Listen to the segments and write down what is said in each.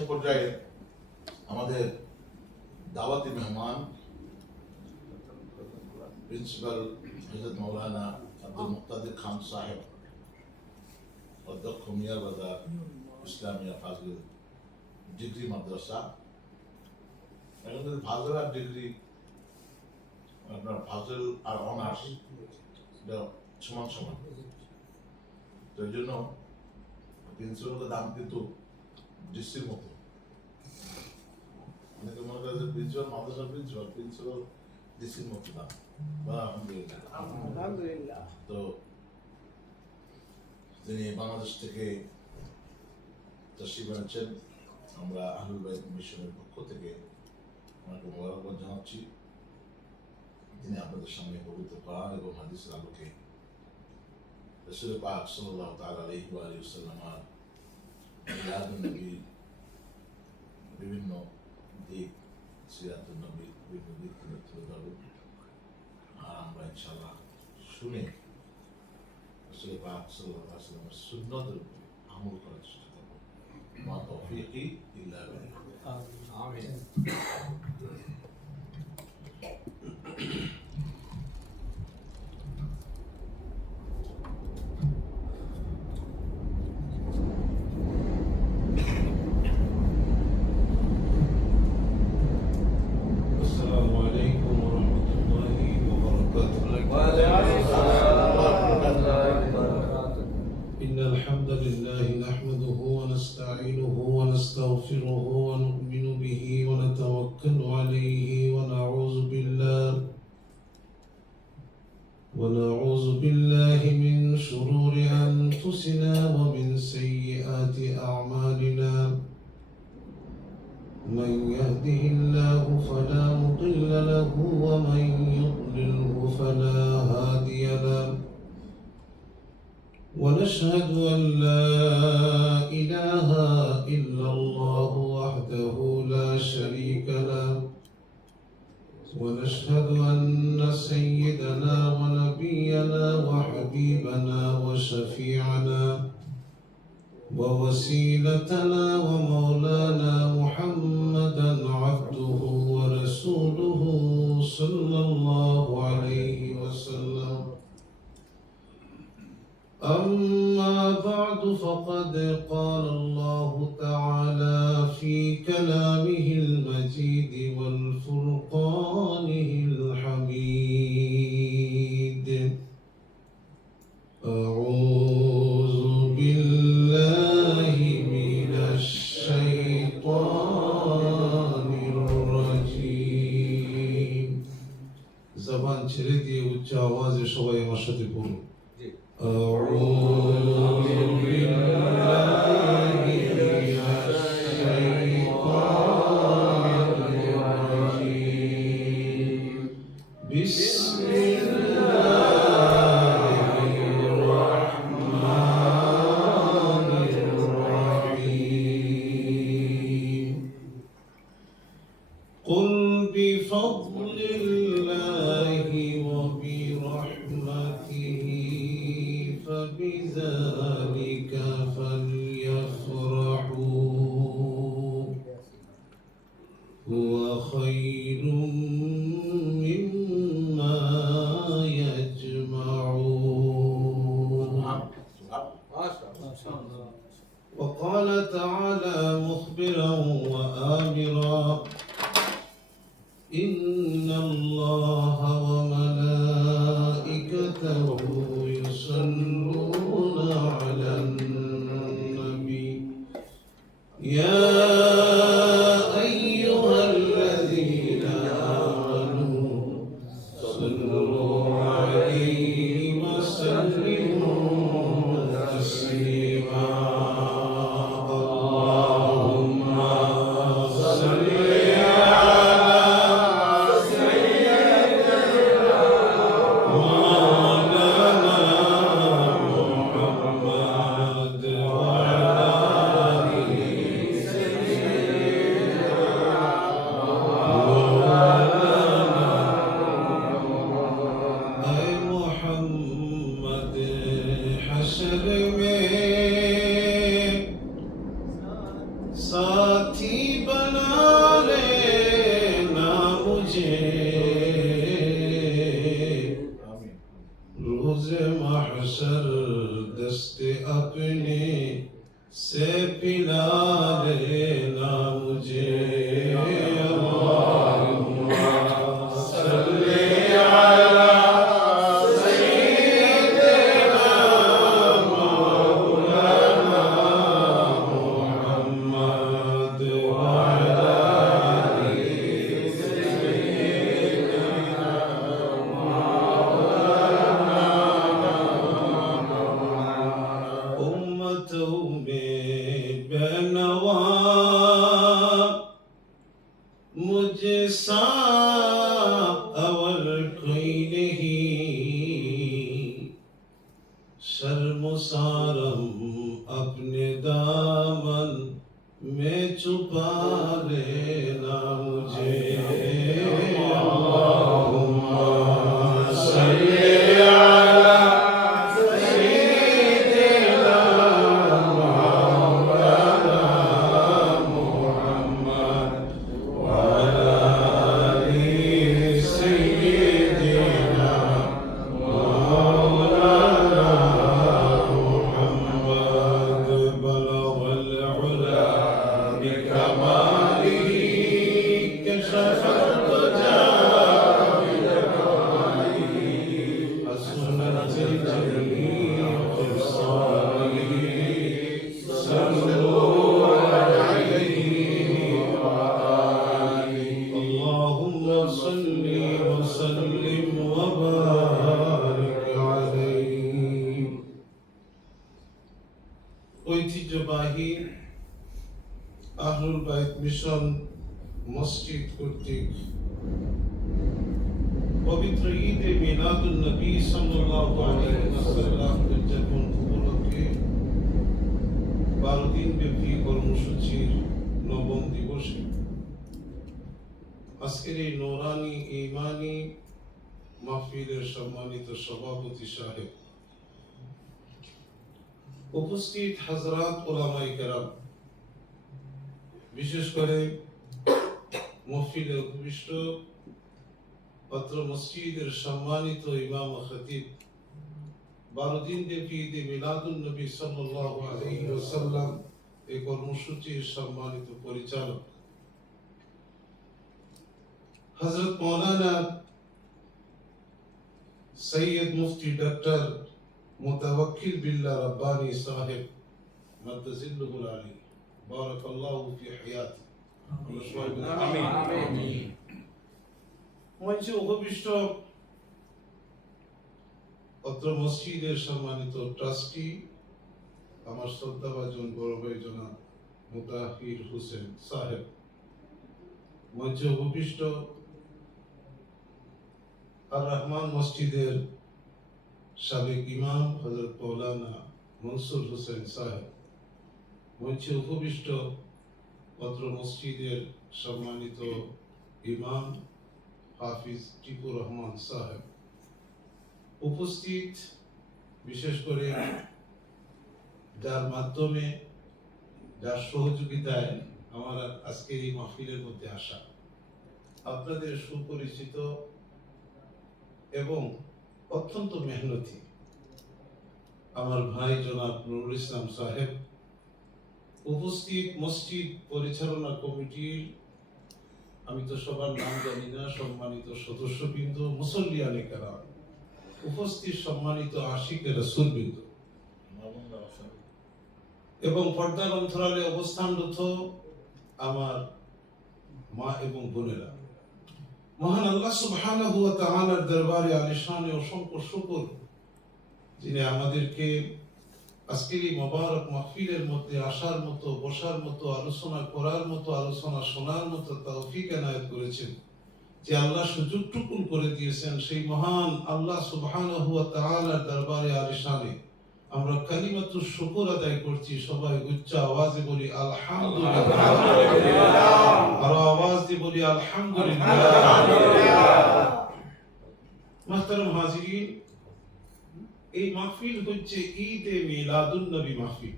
এ পর্যায়ে আমাদের দাওয়াতি মেহমান প্রিন্সিপাল হযরত মাওলানা আব্দুল মুক্তাদির খান সাহেব, অধ্যক্ষ মিয়াবাজার ইসলামিয়া ফাজিল ডিগ্রি মাদ্রাসা। এখন যদি ফাজিল আর ডিগ্রি, আপনার ফাজিল আর অনার্স সমান সমান, তো এই জন্য প্রিন্সিপালের দাম কিন্তু ডিসির মতো। অনেকে মনে করে যে প্রিন্সিপাল মাদ্রাসার প্রিন্সিপাল ডিসির মতো দাম। আলহামদুলিল্লাহ। তো তিনি বাংলাদেশ থেকে তাশরিফ এনেছেন, আমরা আহলুল বাইত মিশনের পক্ষ থেকে ওনাকে মোবারকবাদ জানাচ্ছি। তিনি আপনাদের সামনে পবিত্র কোরআন এবং হাদিসের আলোকে রাসূল পাক সাল্লাল্লাহু তাআলা আলাইহি ওয়া আলিহি ওয়াসাল্লাম মিলাদুন নবী বিভিন্ন দিক, সিরাতুন নবী বিভিন্ন দিক থেকে তুলে ধরবেন। আর আমরা ইনশাআল্লাহ শুনে রাসূল পাক সাল্লাল্লাহু আলাইহি ওয়াসাল্লামের সুন্নতের উপরে আমল করার চেষ্টা করব। মা তাওফীকি ইল্লা বিল্লাহ। আমিন। ونستعينه ونستغفره ونؤمن به ونتوكل عليه ونعوذ بالله من شرور أنفسنا ومن سيئات أعمالنا. من يهده الله فلا مضل له ومن يضلله فلا هادي له. ونشهد أن لا إله إلا الله وحده لا شريك له. ونشهد أن سيدنا ونبينا وحبيبنا وشفيعنا ووسيلتنا ومولانا محمدا عبده ورسوله صلى الله عليه وسلم. أما بعد فقد قال الله تعالى في كلامه المجيد والفرقانه الحميد: أعوذ بالله من الشيطان الرجيم. زبان ছেড়ে দিয়ে উচ্চ আওয়াজে সবাই আমার সাথে বলুন: أعوذ بالله من الشيطان الرجيم. بسم الله الرحمن الرحيم. قل بفضل الله وبرحمته فبذلك فليفرحوا هو خير مما يجمعون. وقال تعالى مخبرا وآمرا: إن الله وملائكته يصلون على النبي يا أيها الذين آمنوا صلوا عليه وسلموا تسليما. اللهم صل على से पिला लेना मुझे अल्लाहुम्मा सल्ली अला सय्यिदिना मौलाना मुहम्मद व अला आलि सय्यिदिना मौलाना उम्मतों में बेनवा मुझसा अवल कोई नहीं शर्मसारम अपने दामन में छुपा लेना मुझे अल्लाहुम्मा सल्ली अला सय्यिदिना मौलाना मुहम्मद व अला आलि सय्यिदिना मौलाना मुहम्मद बलगल उला बिकमालिही कशफत तुजा حسنت جميع خصاله صلوا عليه وآله اللهم صل وسلم وبارك عليه ঐতিহ্যবাহী আহলুল বাইত মিশন মসজিদ কর্তৃক পবিত্র ঈদে মিলাদুন নবী সাল্লাল্লাহু আলাইহি ওয়াসাল্লাম উদযাপন উপলক্ষে 12 দিন ব্যাপী কর্মসূচির নবম দিবসে আজকের এই নূরানি ঈমানি মাহফিলের সম্মানিত সভাপতি সাহেব, উপস্থিত হযরত উলামায়ে কেরাম, বিশেষ করে মাহফিলে উপবিষ্ট পত্র মসজিদের সম্মানিত ইমাম ও খতিব, 12 দিন ব্যাপী ঈদে মিলাদুন নবী সাল্লাল্লাহু আলাইহি ওয়াসাল্লাম এই কর্মসূচির সম্মানিত পরিচালক হযরত মাওলানা সৈয়দ মুফতি ডক্টর মুতাওয়াক্কিল বিল্লাহ রব্বানি সাহেব মাদ্দাজিল্লুহুল আলী, বারাকাল্লাহু ফি হায়াতি। আমিন। মঞ্চে উপবিষ্ট অত্র মসজিদের সম্মানিত ট্রাস্টি, আমার শ্রদ্ধাভাজন বড় ভাই জনাব মুতাহির হোসেন সাহেব, মঞ্চে উপবিষ্ট আর রহমান মসজিদের সাবেক ইমাম হযরত মাওলানা মনসুর হোসেন সাহেব, মঞ্চে উপবিষ্ট অত্র মসজিদের সম্মানিত ইমাম হাফিজ টিপুর রহমান সাহেব, উপস্থিত বিশেষ করে যার মাধ্যমে, যার সহযোগিতায় আমার আজকের এই মাহফিলের মধ্যে আসা, আপনাদের সুপরিচিত এবং অত্যন্ত মেহনতি আমার ভাই জনাব নুরুল ইসলাম সাহেব, উপস্থিত মসজিদ পরিচালনা কমিটির, আমি তো সবার নাম জানি না, সম্মানিত সদস্যবৃন্দ, মুসল্লিয়ানে কেরাম, উপস্থিত সম্মানিত আশিকে রাসূলবৃন্দ এবং পর্দার অন্তরালে অবস্থানরত আমার মা এবং বোনেরা, মহান আল্লাহ সুবহানাহু ওয়া তাআলার দরবারে আলিশানে অসংখ্য শুকর, যিনি আমাদেরকে আজকের এই মোবারক মাহফিলের মধ্যে আসার মতো, বসার মতো, আলোচনা করার মতো, আলোচনা শোনার মতো তৌফিক এনায়েত করেছেন। যে আল্লাহ সুযোগটুকু করে দিয়েছেন, সেই মহান আল্লাহ সুবহানাহু ওয়া তাআলার দরবারে আলিশানে আমরা কালিমাতু শুকর আদায় করছি। সবাই উচ্চ আওয়াজে বলি আলহামদুলিল্লাহ, আর আওয়াজ দিয়ে বলি আলহামদুলিল্লাহ। মুহতারাম হাজিরিন, এই মাহফিল হচ্ছে ঈদে মিলাদুন নবী মাহফিল।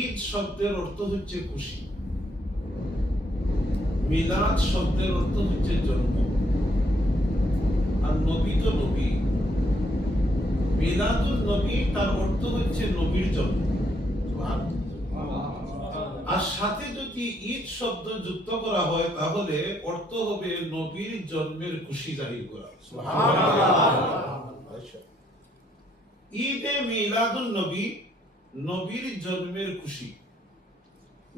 ঈদ শব্দের অর্থ হচ্ছে খুশি, মিলাদ শব্দের অর্থ হচ্ছে জন্ম, আর নবী তো নবী। মিলাদুন নবী তার অর্থ হচ্ছে সাথে যদি ঈদ শব্দ যুক্ত করা হয় তাহলে অর্থ হবে নবীর জন্মের খুশি জাহির করা। ঈদে মিলাদুন নবী, নবীর জন্মের খুশি।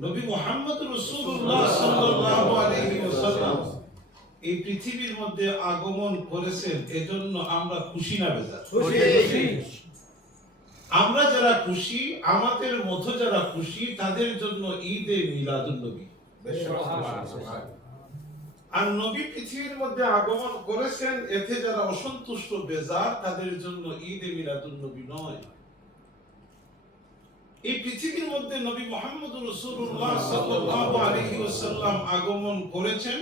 নবী মুহাম্মদ রাসূলুল্লাহ সাল্লাল্লাহু আলাইহি ওয়াসাল্লাম এই পৃথিবীর মধ্যে আগমন করেছেন, এজন্য আমরা খুশি না বেজার? খুশি। আমরা যারা খুশি, আমাদের মধ্যে যারা খুশি, তাদের জন্য ঈদে মিলাদুন নবী। আর নবী পৃথিবীর মধ্যে আগমন করেছেন, এতে যারা অসন্তুষ্ট বেজার, তাদের জন্য ঈদে মিলাদুন নবী নয়। এই পৃথিবীর মধ্যে নবী মুহাম্মদ রাসূলুল্লাহ সাল্লাল্লাহু আলাইহি ওয়াসাল্লাম আগমন করেছেন,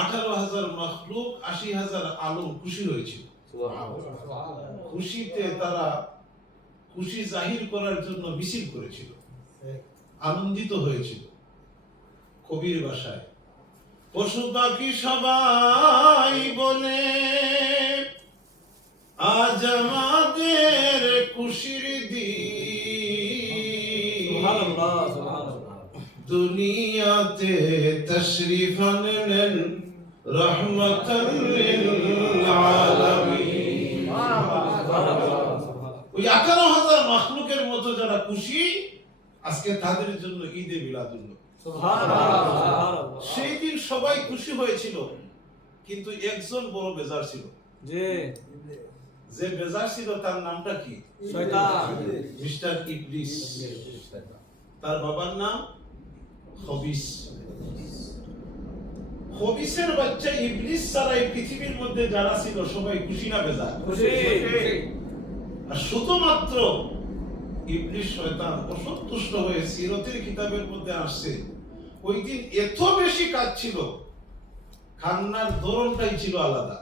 18,000 মাখলুক, 80,000 আলম খুশি হয়েছিল। খুশিতে তারা খুশি জাহির করার জন্য মিছিল করেছিল, আনন্দিত হয়েছিল। কবির ভাষায় পশু পাখি সবাই বলে আজ আমাদের খুশির দিন, দুনিয়াতে তশরিফ আনলেন রহমাতাল লিল আলামিন। ওই 18,000 মাখলুকের মতো যারা খুশি, আজকে তাদের জন্য ঈদে মিলাদুন নবী। সেই দিন সবাই খুশি হয়েছিল, কিন্তু একজন বড় বেজার ছিল। যে বেজার ছিল তার নামটা কি? শয়তান, মিস্টার ইবলিস। তার বাবার নাম খবিস। খবিসের বাচ্চা ইবলিস ছাড়া এই পৃথিবীর মধ্যে যারা ছিল সবাই খুশি না বেজার? খুশি। আর শুধুমাত্র ইবলিস শয়তান অসন্তুষ্ট হয়ে সিরতের কিতাবের মধ্যে আসছে, ওই দিন এত বেশি কাজ ছিল, কান্নার ধরনটাই ছিল আলাদা।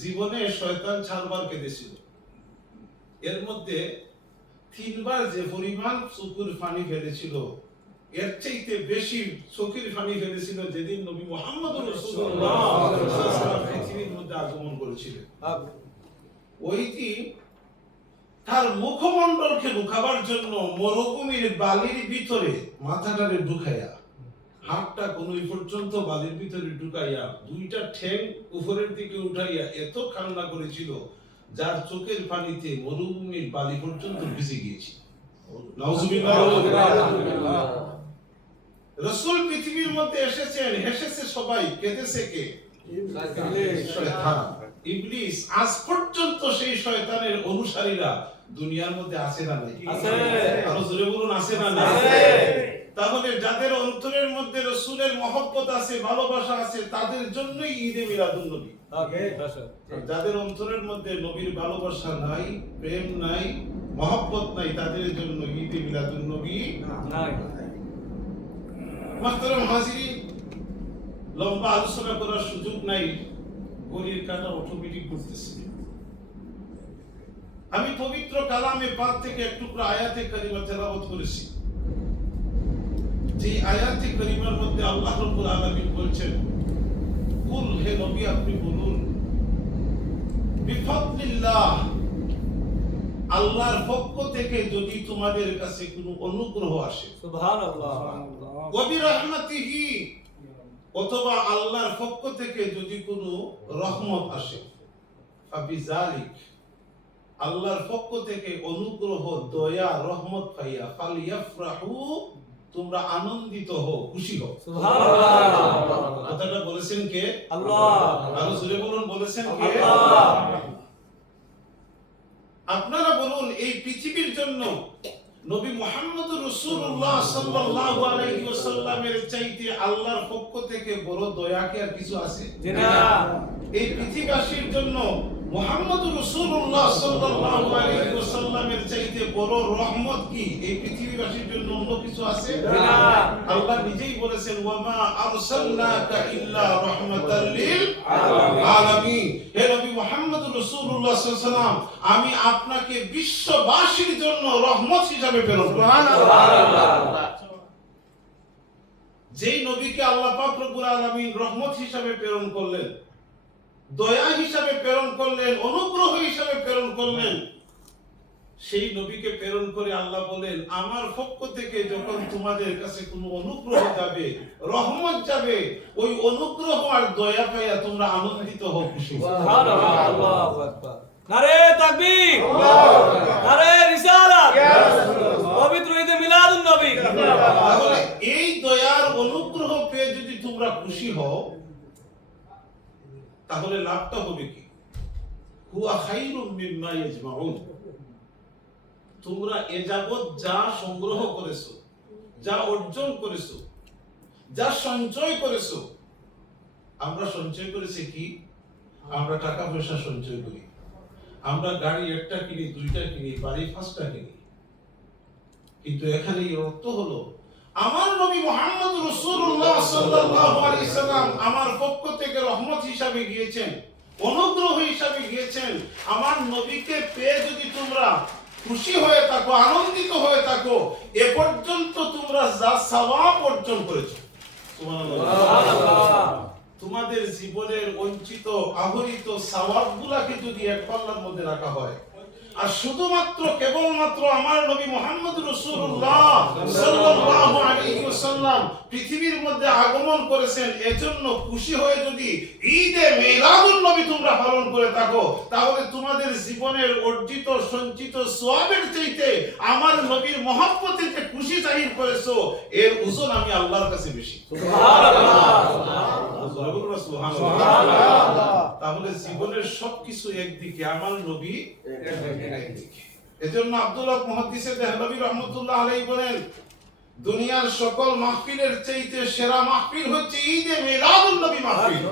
জীবনে শয়তান 4 বার কেঁদেছিল, এর মধ্যে 3 বার যে পরিমাণ চোখের পানি ফেলেছিল, এর চাইতে বেশি চোখের পানি ফেলেছিল যেদিন নবী মুহাম্মদ রাসূলুল্লাহ সাল্লাল্লাহু আলাইহি ওয়াসাল্লাম পৃথিবীর মধ্যে আগমন করেছিলেন। ওই দিন তার মুখমণ্ডলকে লুকাবার জন্য মরুভূমির বালির ভিতরে মাথাটারে ঢুকাইয়া, হাতটা কোন পর্যন্ত বালির ভিতরে ঢুকাইয়া, 2টা ঠ্যাং উপরের দিকে উঠাইয়া এত কান্না করেছিল, যার চোখের পানিতে মরুভূমির বালি পর্যন্ত ভিজে গিয়েছিল। নাউজুবিল্লাহ। রাসূল পৃথিবীর মধ্যে এসেছেন, হেসেছে সবাই, কেঁদেছে কে? শয়তান, ইবলিস। আজ পর্যন্ত সেই শয়তানের অনুসারীরা দুনিয়ার মধ্যে আছে না নাই? আছে। আরো জোরে বলুন, আছে না নাই? আছে। তাহলে যাদের অন্তরের মধ্যে রাসূলের মহব্বত আছে, ভালোবাসা আছে, তাদের জন্যই ঈদে মিলাদুন নবী। যাদের অন্তরের মধ্যে নবীর ভালোবাসা নাই, প্রেম নাই, মহব্বত নাই, তাদের জন্য ঈদে মিলাদুন নবী নাই। মুহতারাম হাজিরিন, লম্বা আলোচনা করার সুযোগ নাই, ঘড়ির কাঁটা অটোমেটিক ঘুরতেছে। আমি পবিত্র কালামে পাক থেকে এক টুকরা আয়াতে কারিমা তেলাওয়াত করেছি। যে আয়াতে কারিমার মধ্যে আল্লাহ রাব্বুল আলামিন বলছেন, কুল, হে নবী আপনি বলুন, বিফাদলিল্লাহ, আল্লাহর পক্ষ থেকে যদি তোমাদের কাছে কোনো অনুগ্রহ আসে, সুবহানাল্লাহ, ওয়া বিরহমাতিহি, অথবা আল্লাহর পক্ষ থেকে যদি কোনো রহমত আসে, ফাবিজালিক, আল্লাহর পক্ষ থেকে অনুগ্রহ, দয়া, রহমত পাইয়া, ফালিয়াফরাহু, তোমরা আনন্দিত হও, খুশি হও। সুবহানাল্লাহ। কথাটা বলেছেন কে? আল্লাহ। আরো জোরে বলুন, বলেছেন কে? আল্লাহ। আপনারা বলুন, এই পৃথিবীর জন্য নবী মুহাম্মদ রাসূলুল্লাহ সাল্লাল্লাহু আলাইহি ওয়াসাল্লামের চাইতে আল্লাহর পক্ষ থেকে বড় দয়া কি আর কিছু আছে? না। এই পৃথিবীবাসীর জন্য মুহাম্মদ রাসূলুল্লাহ সাল্লাল্লাহু আলাইহি ওয়াসাল্লামের চাইতে বড় রহমত কি এই পৃথিবীবাসীর জন্য অন্য কিছু আছে? না। আল্লাহ নিজেই বলেছেন, ওয়া মা আরসালনাকা ইল্লা রাহমাতাল লিল আলামিন। হে নবী মুহাম্মদ রাসূলুল্লাহ সাল্লাল্লাহু আলাইহি ওয়াসাল্লাম, আমি আপনাকে বিশ্ববাসীর জন্য রহমত হিসাবে প্রেরণ করেছি। সুবহানাল্লাহ। যেই নবীকে আল্লাহ পাক রব্বুল আলামিন রহমত হিসাবে প্রেরণ করলেন, দয়া হিসাবে প্রেরণ করলেন, অনুগ্রহ হিসাবে প্রেরণ করলেন, সেই নবীকে প্রেরণ করে আল্লাহ বলেন আমার পক্ষ থেকে যখন তোমাদের কাছে কোনো অনুগ্রহ যাবে, রহমত যাবে, ওই অনুগ্রহ আর দয়া পাইয়া তোমরা আনন্দিত হও, খুশি হও। সুবহানাল্লাহ, আল্লাহু আকবার। নারে তাকবীর, নারে রিসালাত, পবিত্র ঈদে মিলাদুন নবী। তাহলে এই দয়ার অনুগ্রহ পেয়ে যদি তোমরা খুশি হও, তাহলে লাভটা হবে কি? হুয়া খায়রুম মিম্মা ইয়াজমাউন। তোমরা এ যাবৎ যা সংগ্রহ করেছো, যা অর্জন করেছো, যা সঞ্চয় করেছো, আমরা সঞ্চয় করেছি কি? আমরা টাকা পয়সা সঞ্চয় করি, আমরা গাড়ি একটা কিনি, দুইটা কিনি, বাড়ি 5টা কিনি। কিন্তু এখানে এই অর্থ হলো আমার নবী মুহাম্মদ রাসূলুল্লাহ সাল্লাল্লাহু আলাইহি সাল্লাম আমার পক্ষ থেকে রহমত হিসাবে গিয়েছেন, অনুগ্রহ হিসাবে গিয়েছেন। আমার নবীকে পেয়ে যদি তোমরা খুশি হয়ে থাকো, আনন্দিত হয়ে থাকো, এ পর্যন্ত তোমরা যা সওয়াব অর্জন করেছো, সুবহানাল্লাহ, তোমাদের জীবনের বঞ্চিত আহরিত সওয়াবগুলোকে যদি এক পাল্লার মধ্যে রাখা হয়, আর শুধুমাত্র কেবলমাত্র আমার নবী মুহাম্মদ রাসূলুল্লাহ সাল্লাল্লাহু আলাইহি ওয়াসাল্লাম পৃথিবীর মধ্যে আগমন করেছেন, এজন্য খুশি হয়ে যদি ঈদে মিলাদুন নবী তোমরা পালন করে থাকো, তাহলে তোমাদের জীবনের অর্জিত সঞ্চিত সওয়াবের চাইতে আমার নবীর মহব্বতে যে খুশি জাহির করেছো, এর ওজন আমি আল্লাহর কাছে বেশি। সুবহানাল্লাহ। তাহলে জীবনের সবকিছু একদিকে, আমার নবী একদিকে। এজন্য আব্দুল্লাহ মুহাদ্দিসে দেহলভী রাহমাতুল্লাহ আলাইহি বলেন, দুনিয়ার সকল মাহফিলের চাইতে সেরা মাহফিল হচ্ছে ঈদে মিলাদুন নবী মাহফিল।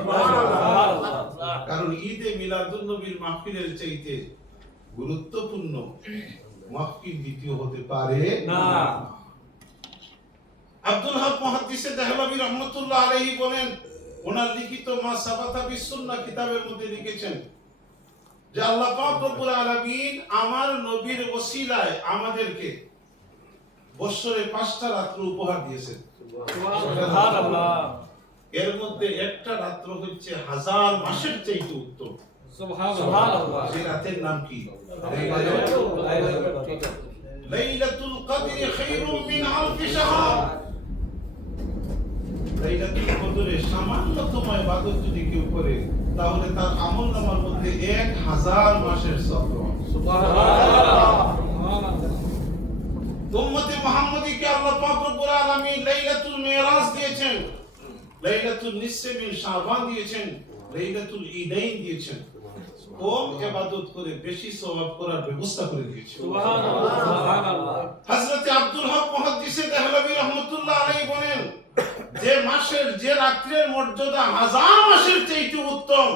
কারণ ঈদে মিলাদুন নবীর মাহফিলের চাইতে গুরুত্বপূর্ণ মাহফিল দ্বিতীয় হতে পারে না। আব্দুল হক মুহাদ্দিসে দেহলভী রাহমাতুল্লাহ আলাইহি বলেন, ওনার লিখিত মা সাবাতা বিস সুন্নাহ কিতাবের মধ্যে লিখেছেন যে আল্লাহ পাক রব্বুল আলামিন আমার নবীর ওসিলায় আমাদেরকে বছরে 5টা রাত্র উপহার দিয়েছেন। সুবহানাল্লাহ। এর মধ্যে একটা রাত্র হচ্ছে 1000 মাসের চাইতে উত্তম। সুবহানাল্লাহ। সেই রাতের নাম কি? লাইলাতুল কদর খায়রুম মিন আলফি শাহর। লাইলাতুল কদরে সামান্যতম ইবাদত যদি কেউ করে, তাহলে তার আমলনামার মধ্যে 1000 মাসের সওয়াব। সুবহানাল্লাহ। উম্মতে মুহাম্মাদীকে আল্লাহ পাক রব্বুল আলামিন লাইলাতুল মিরাজ দিয়েছেন, লাইলাতুল নিসফে মিন শাবান দিয়েছেন, লাইলাতুল ঈদাইন দিয়েছেন। কম ইবাদত করে বেশি সওয়াব করার ব্যবস্থা করে দিয়েছেন। সুবহানাল্লাহ, সুবহানাল্লাহ। হযরত আব্দুল হক মুহাদ্দিসে দেহলভী রাহমাতুল্লাহ আলাইহি বলেন, যে মাসের যে রাত্রের মর্যাদা 1000 মাসের চাইতে উত্তম,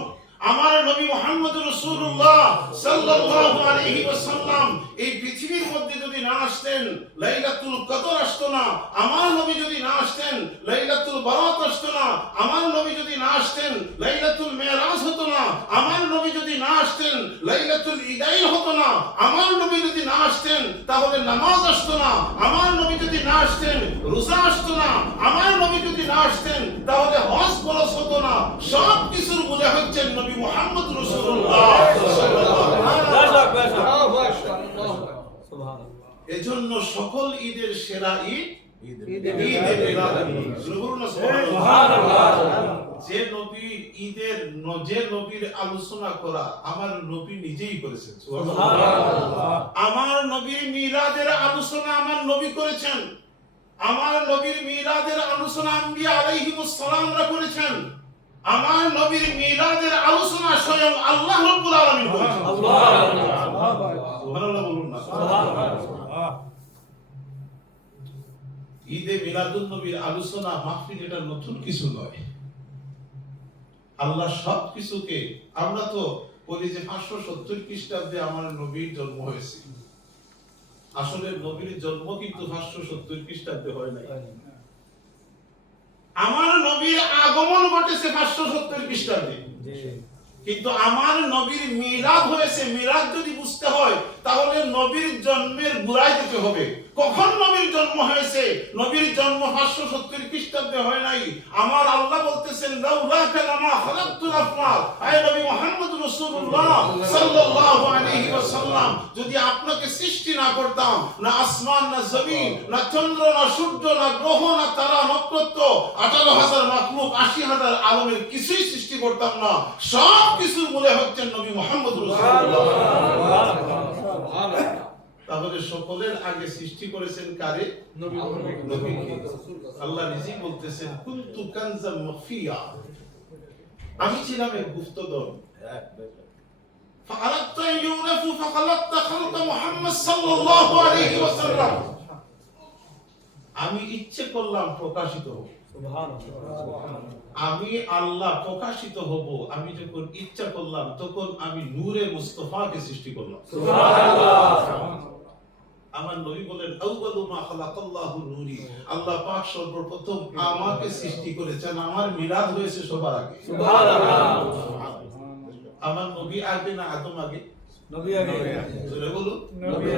আমার নবী মুহাম্মদ রাসূলুল্লাহ সাল্লাল্লাহু আলাইহি ওয়াসাল্লাম এই পৃথিবীর মধ্যে যদি না আসতেন, লাইলাতুল কদর আসতো না। আমার নবী যদি না আসতেন, লাইলাতুল বারাত আসতো না। আমার নবী যদি না আসতেন, লাইলাতুল মিরাজ হতো না। আমার নবী যদি না আসতেন, লাইলাতুল ঈদাইন হতো না। আমার নবী যদি না আসতেন, তাহলে নামাজ আসতো না। আমার নবী যদি না আসতেন, রোজা আসতো না। আমার নবী যদি না আসতেন, তাহলে হজ ফরজ হতো না। সব কিছুর মূলে হচ্ছেন নবী মুহাম্মদ রাসূলুল্লাহ সাল্লাল্লাহু আলাইহি ওয়াসাল্লাম। এজন্য সকল ঈদের সেরা ঈদ ঈদে মিলাদুন নবী। সুবহানাল্লাহ। যে নবীর ঈদের যে নবীর আলোচনা করা আমার নবী নিজেই করেছেন। সুবহানাল্লাহ। আমার নবীর মিলাদের আলোচনা আমার নবী করেছেন। আমার নবীর মিলাদের আলোচনা আম্বিয়া আলাইহিমুস সালামরা করেছেন। আমার নবীর মিলাদের আলোচনা স্বয়ং আল্লাহ রাব্বুল আলামিন করেছেন। সুবহানাল্লাহ বলুন না। সুবহানাল্লাহ। ঈদে মিলাদুন নবীর আলোচনা মাহফিল এটা নতুন কিছু নয়। আল্লাহ সব কিছুকে, আমরা তো বলি যে 570 খ্রিস্টাব্দে আমার নবীর জন্ম হয়েছে। আসলে নবীর জন্ম কিন্তু 570 খ্রিস্টাব্দে হয় নাই। আমার নবীর আগমন ঘটেছে 570 খ্রিস্টাব্দে, কিন্তু আমার নবীর মিলাদ হয়েছে। মিলাদ যদি বুঝতে হয় তাহলে নবীর জন্মের গোড়ায় যেতে হবে। কখন নবীর জন্ম হয়েছে? নবীর জন্ম 570 খ্রিস্টাব্দে হয় নাই। আমার আল্লাহ বলতেছেন লাউলাকা লামা খালাকতুল আফলাক, আয় নবী মুহাম্মদ রাসূলুল্লাহ সাল্লাল্লাহু আলাইহি ওয়াসাল্লাম, যদি আপনাকে সৃষ্টি না করতাম, না আসমান না জমিন না চন্দ্র না সূর্য না গ্রহ না তারা নক্ষত্র 18,000 মাখলুক 80,000 আলমের কিছুই সৃষ্টি করতাম না। সব কিছুর মূলে হচ্ছেন নবী মুহাম্মদ রাসূলুল্লাহ। তাহলে সকলের আগে সৃষ্টি করেছেন কারে? নবীকে। আল্লাহ নিজেই বলতেছেন কুনতু কানজাম মাখফিয়া, আমি ছিলাম এক গুপ্তধন। فأردت أن يعرفوا فخلقت خلق محمد صلى الله عليه وسلم, আমি ইচ্ছে করলাম প্রকাশিত হব। আমি আল্লাহ প্রকাশিত হব, আমি যখন ইচ্ছা করলাম তখন আমি নূরে মুস্তাফাকে সৃষ্টি করলাম। আমার নবী বলেন আউয়ালু মা খালাকাল্লাহু নূরি, আল্লাহ পাক সর্বপ্রথম আমাকে সৃষ্টি করেছেন, আমার মিলাদ হয়েছে সবার আগে। সুবহানাল্লাহ। আমার নবী আগে না আদম আগে? নবী আগে। জোরে বলুন, নবী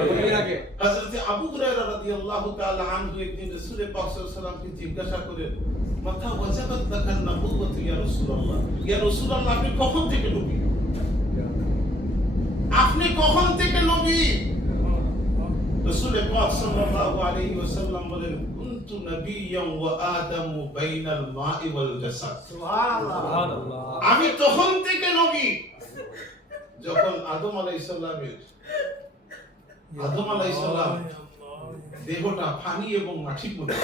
আগে। হযরত আবু হুরায়রা রাদিয়াল্লাহু তাআলা আনহু একদিন রাসূল পাক সাল্লাল্লাহু আলাইহি ওয়াসাল্লামকে জিজ্ঞাসা করেন, মাতা ওয়াজাবাত লাকান নবুওয়াতু ইয়া রাসূলুল্লাহ, ইয়া রাসূলুল্লাহ আপনি কখন থেকে নবী? আপনি কখন থেকে নবী? রাসূল পাক সাল্লাল্লাহু আলাইহি ওয়াসাল্লাম বলেন কুনতু নাবিয়্যান ওয়া আদামু বাইনাল মা'i ওয়াল জাসাদ। সুবহানাল্লাহ। আমি তখন থেকে নবী যখন আদম আলাইহিস সালাম দেহটা পানি এবং মাটির মধ্যে,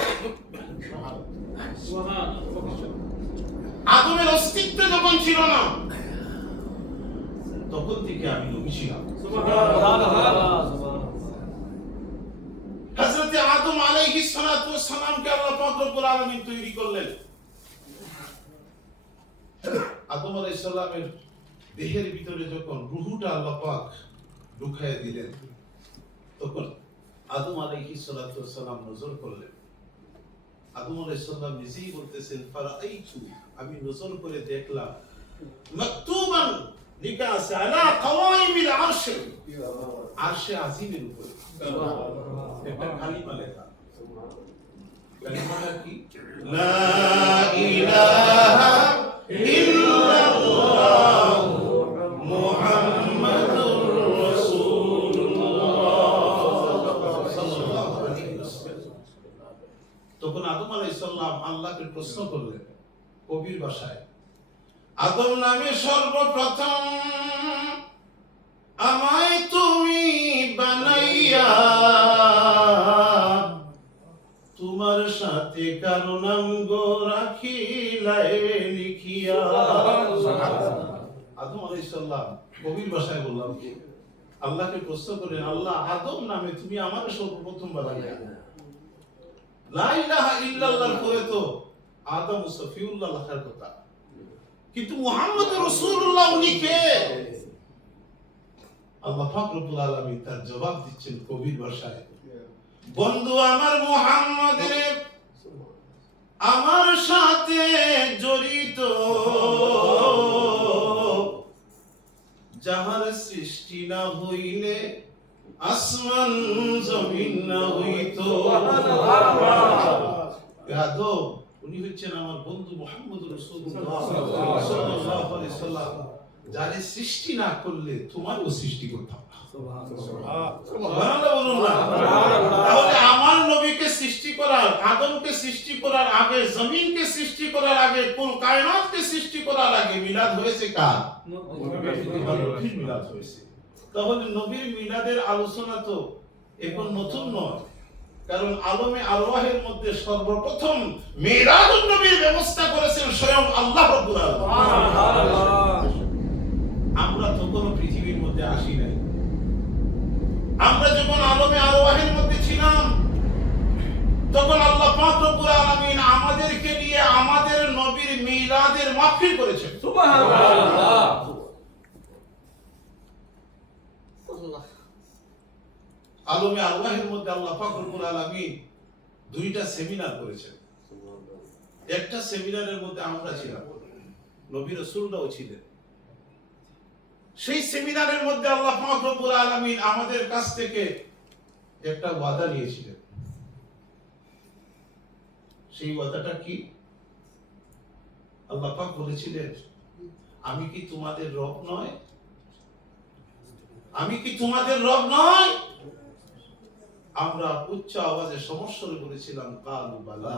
আদমের অস্তিত্ব যখন ছিল না তখন থেকে আমি নবী ছিলাম। হযরত আদম আলাইহিস সালামকে আল্লাহ পাক রব্বুল আলামিন তৈরি করলেন। আদম আলাইহিস সালামের দেহের ভিতরে যখন রূহটা আল্লাহ পাক ঢুকায় দিলেন তখন আদম আলাইহিস সালাম নজর করলেন। আদম আলাইহিস সালাম নিজেই বলতেছেন ফারাআইতু, আমি নজর করে দেখলাম মাকতুবান লিখা আছে আলা কাওয়াইমিল আরশ, আরশে আজিমের উপরে একটা কালিমা লেখা। কালিমাটা কি? লা ইলাহা ইল্লাল্লাহ মুহাম্মাদুর রাসূলুল্লাহ সাল্লাল্লাহু আলাইহি ওয়াসাল্লাম। তখন আদম আলাইহিস সালাম আল্লাহকে প্রশ্ন করলেন কবির ভাষায়, আদম নামে সর্বপ্রথম আমায় তুমি বানাইয়া তোমার সাথে কারো নাম গো রাখিলাই লিখিয়া। আদম আলাইহিস সালাম কবির ভাষায় বললাম কি আল্লাহকে প্রশ্ন করেন, আল্লাহ আদম নামে তুমি আমাকে সর্বপ্রথম বানাইয়া। লা ইলাহা ইল্লাল্লাহর পরে তো আদম সফিউল্লাহ লেখার কথা, কিন্তু মুহাম্মদ রাসূলুল্লাহ উনি কে? আল্লাহ পাক রব্বুল আলামিন তার জবাব দিচ্ছেন কবির ভাষায়, বন্ধু আমার মুহাম্মদ রে আমার সাথে জড়িত যাহার সৃষ্টি না হইলে আসমান জমিন না হইতো। আদম উনি হচ্ছেন আমার বন্ধু মুহাম্মদ রাসূলুল্লাহ সাল্লাল্লাহু আলাইহি ওয়াসাল্লাম, যারে সৃষ্টি না করলে তোমারও সৃষ্টি করতাম না। সুবহানাল্লাহ বলুন না। তাহলে আমার নবীকে সৃষ্টি করার, আদমকে সৃষ্টি করার আগে, জমিনকে সৃষ্টি করার আগে, কুল কায়নাতকে সৃষ্টি করার আগে মিলাদ হয়েছে কার? নবীর মিলাদ হয়েছে। তাহলে নবীর মিলাদের আলোচনা তো এখন নতুন নয়, কারণ আলমে আরওয়াহের মধ্যে সর্বপ্রথম মিলাদুন নবীর ব্যবস্থা করেছেন স্বয়ং আল্লাহ রাব্বুল আলামিন। সুবহানাল্লাহ। আমরা তো কোনো পৃথিবীর মধ্যে আসি নাই। আমরা যখন আলমে আরওয়াহের মধ্যে ছিলাম তখন আল্লাহ পাক রব্বুল আলামিন আমাদেরকে নিয়ে আমাদের নবীর মিলাদের মাহফিল করেছেন। সুবহানাল্লাহ। আলমে আরওয়াহের মধ্যে আল্লাহ পাক রব্বুল আলামিন দুইটা সেমিনার করেছেন। একটা সেমিনারের মধ্যে আমরা ছিলাম, নবী রাসূলরাও ছিলেন, সেই সেমিনারের মধ্যে আল্লাহ পাক রব্বুল আলামিন আমাদের কাছ থেকে একটা ওয়াদা নিয়েছিলেন। সেই ওয়াদাটা কি? আল্লাহ পাক বলেছিলেন, আমি কি তোমাদের রব নয়? আমি কি তোমাদের রব নয়? আমরা উচ্চ আওয়াজে সমস্বরে বলেছিলাম, কালু বালা,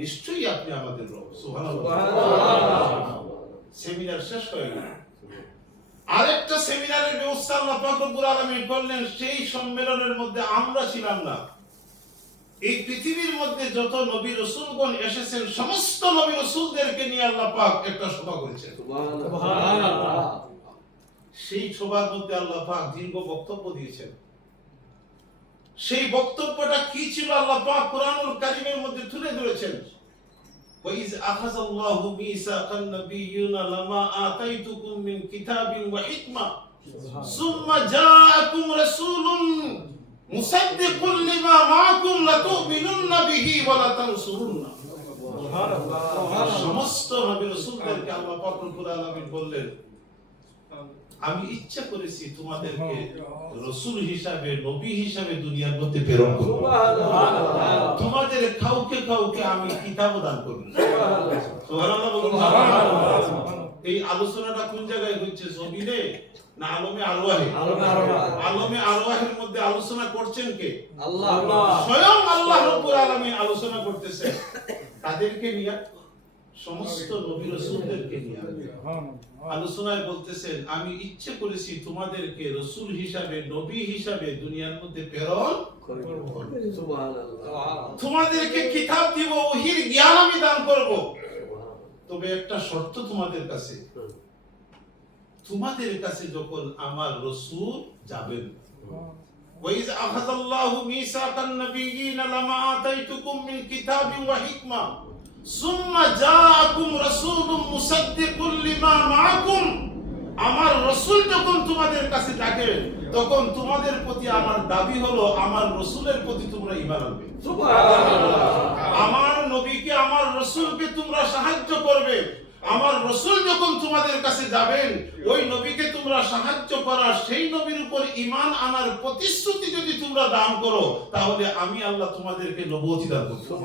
নিশ্চয়ই আপনি আমাদের রব। সুবহানাল্লাহ। সেমিনার শেষ হয়ে গেল। আরেকটা সেমিনারের ব্যবস্থা আল্লাহ পাক রব্বুল আলামিন করলেন। সেই সম্মেলনের মধ্যে আমরা ছিলাম না। এই পৃথিবীর মধ্যে যত নবী রাসূলগণ এসেছেন, সমস্ত নবী রাসূলদেরকে নিয়ে আল্লাহ পাক একটা সভা করেছেন। সুবহানাল্লাহ। সেই সভার মধ্যে আল্লাহ পাক দীর্ঘ বক্তব্য দিয়েছেন। সেই বক্তব্যটা কি ছিল আল্লাহ পাক কুরআনুল কারীমের মধ্যে তুলে ধরেছেন। وَإِذْ أَخَذَ اللَّهُ مِيثَاقَ النَّبِيِّينَ لَمَا آتَيْتُكُم مِّن كِتَابٍ وَحِكْمَةٍ ثُمَّ جَاءَكُمْ رَسُولٌ مُصَدِّقٌ لِمَا مَعَكُمْ لَتُؤْمِنُنَّ بِهِ وَلَتَنصُرُنَّهُ। সমস্ত নবী রাসূলদেরকে আল্লাহ পাক রব্বুল আলামিন বললেন, আমি ইচ্ছা করেছি তোমাদেরকে রাসূল হিসাবে, নবী হিসাবে দুনিয়ার মধ্যে প্রেরণ করব। তোমাদের কাউকে কাউকে আমি কিতাব দান করব। সুবহানাল্লাহ বলুন। এই আলোচনাটা কোন জায়গায় হচ্ছে? জমিনে না আলমে আরওয়াহে? আলমে আরওয়াহের মধ্যে আলোচনা করছেন কে? আল্লাহ। স্বয়ং আল্লাহ রাব্বুল আলামিন আলোচনা করতেছেন। তাদেরকে নিয়ে, সমস্ত নবী রাসূলদেরকে নিয়ে আলোচনায় বলতেছেন, আমি ইচ্ছে করেছি তোমাদেরকে রাসূল হিসাবে, নবী হিসাবে দুনিয়ার মধ্যে প্রেরণ করব। সুবহানাল্লাহ। তোমাদেরকে কিতাব দিব, ওহীর জ্ঞান আমি দান করব। তবে একটা শর্ত তোমাদের কাছে, তোমাদের কাছে যখন আমার রাসূল যাবেন, وَإِذْ أَخَذَ اللَّهُ مِيثَاقَ النَّبِيِّينَ لَمَا آتَيْتُكُم مِّن كِتَابٍ وَحِكْمَةٍ ثُمَّ جَاءَكُمْ رَسُولٌ مُصَدِّقٌ لِمَا مَعَكُمْ। আমার রাসূল যখন তোমাদের কাছে ডাকেন, তখন তোমাদের প্রতি আমার দাবি হলো আমার রাসূলের প্রতি তোমরা ঈমান আনবে। সুবহানাল্লাহ। আমার নবীকে, আমার রাসূলকে তোমরা সাহায্য করবে। আমার রাসূল যখন তোমাদের কাছে যাবেন, ওই নবীকে তোমরা সাহায্য করার, সেই নবীর উপর ঈমান আনার প্রতিশ্রুতি যদি তোমরা দান করো, তাহলে আমি আল্লাহ তোমাদেরকে নবুয়তি দান করব।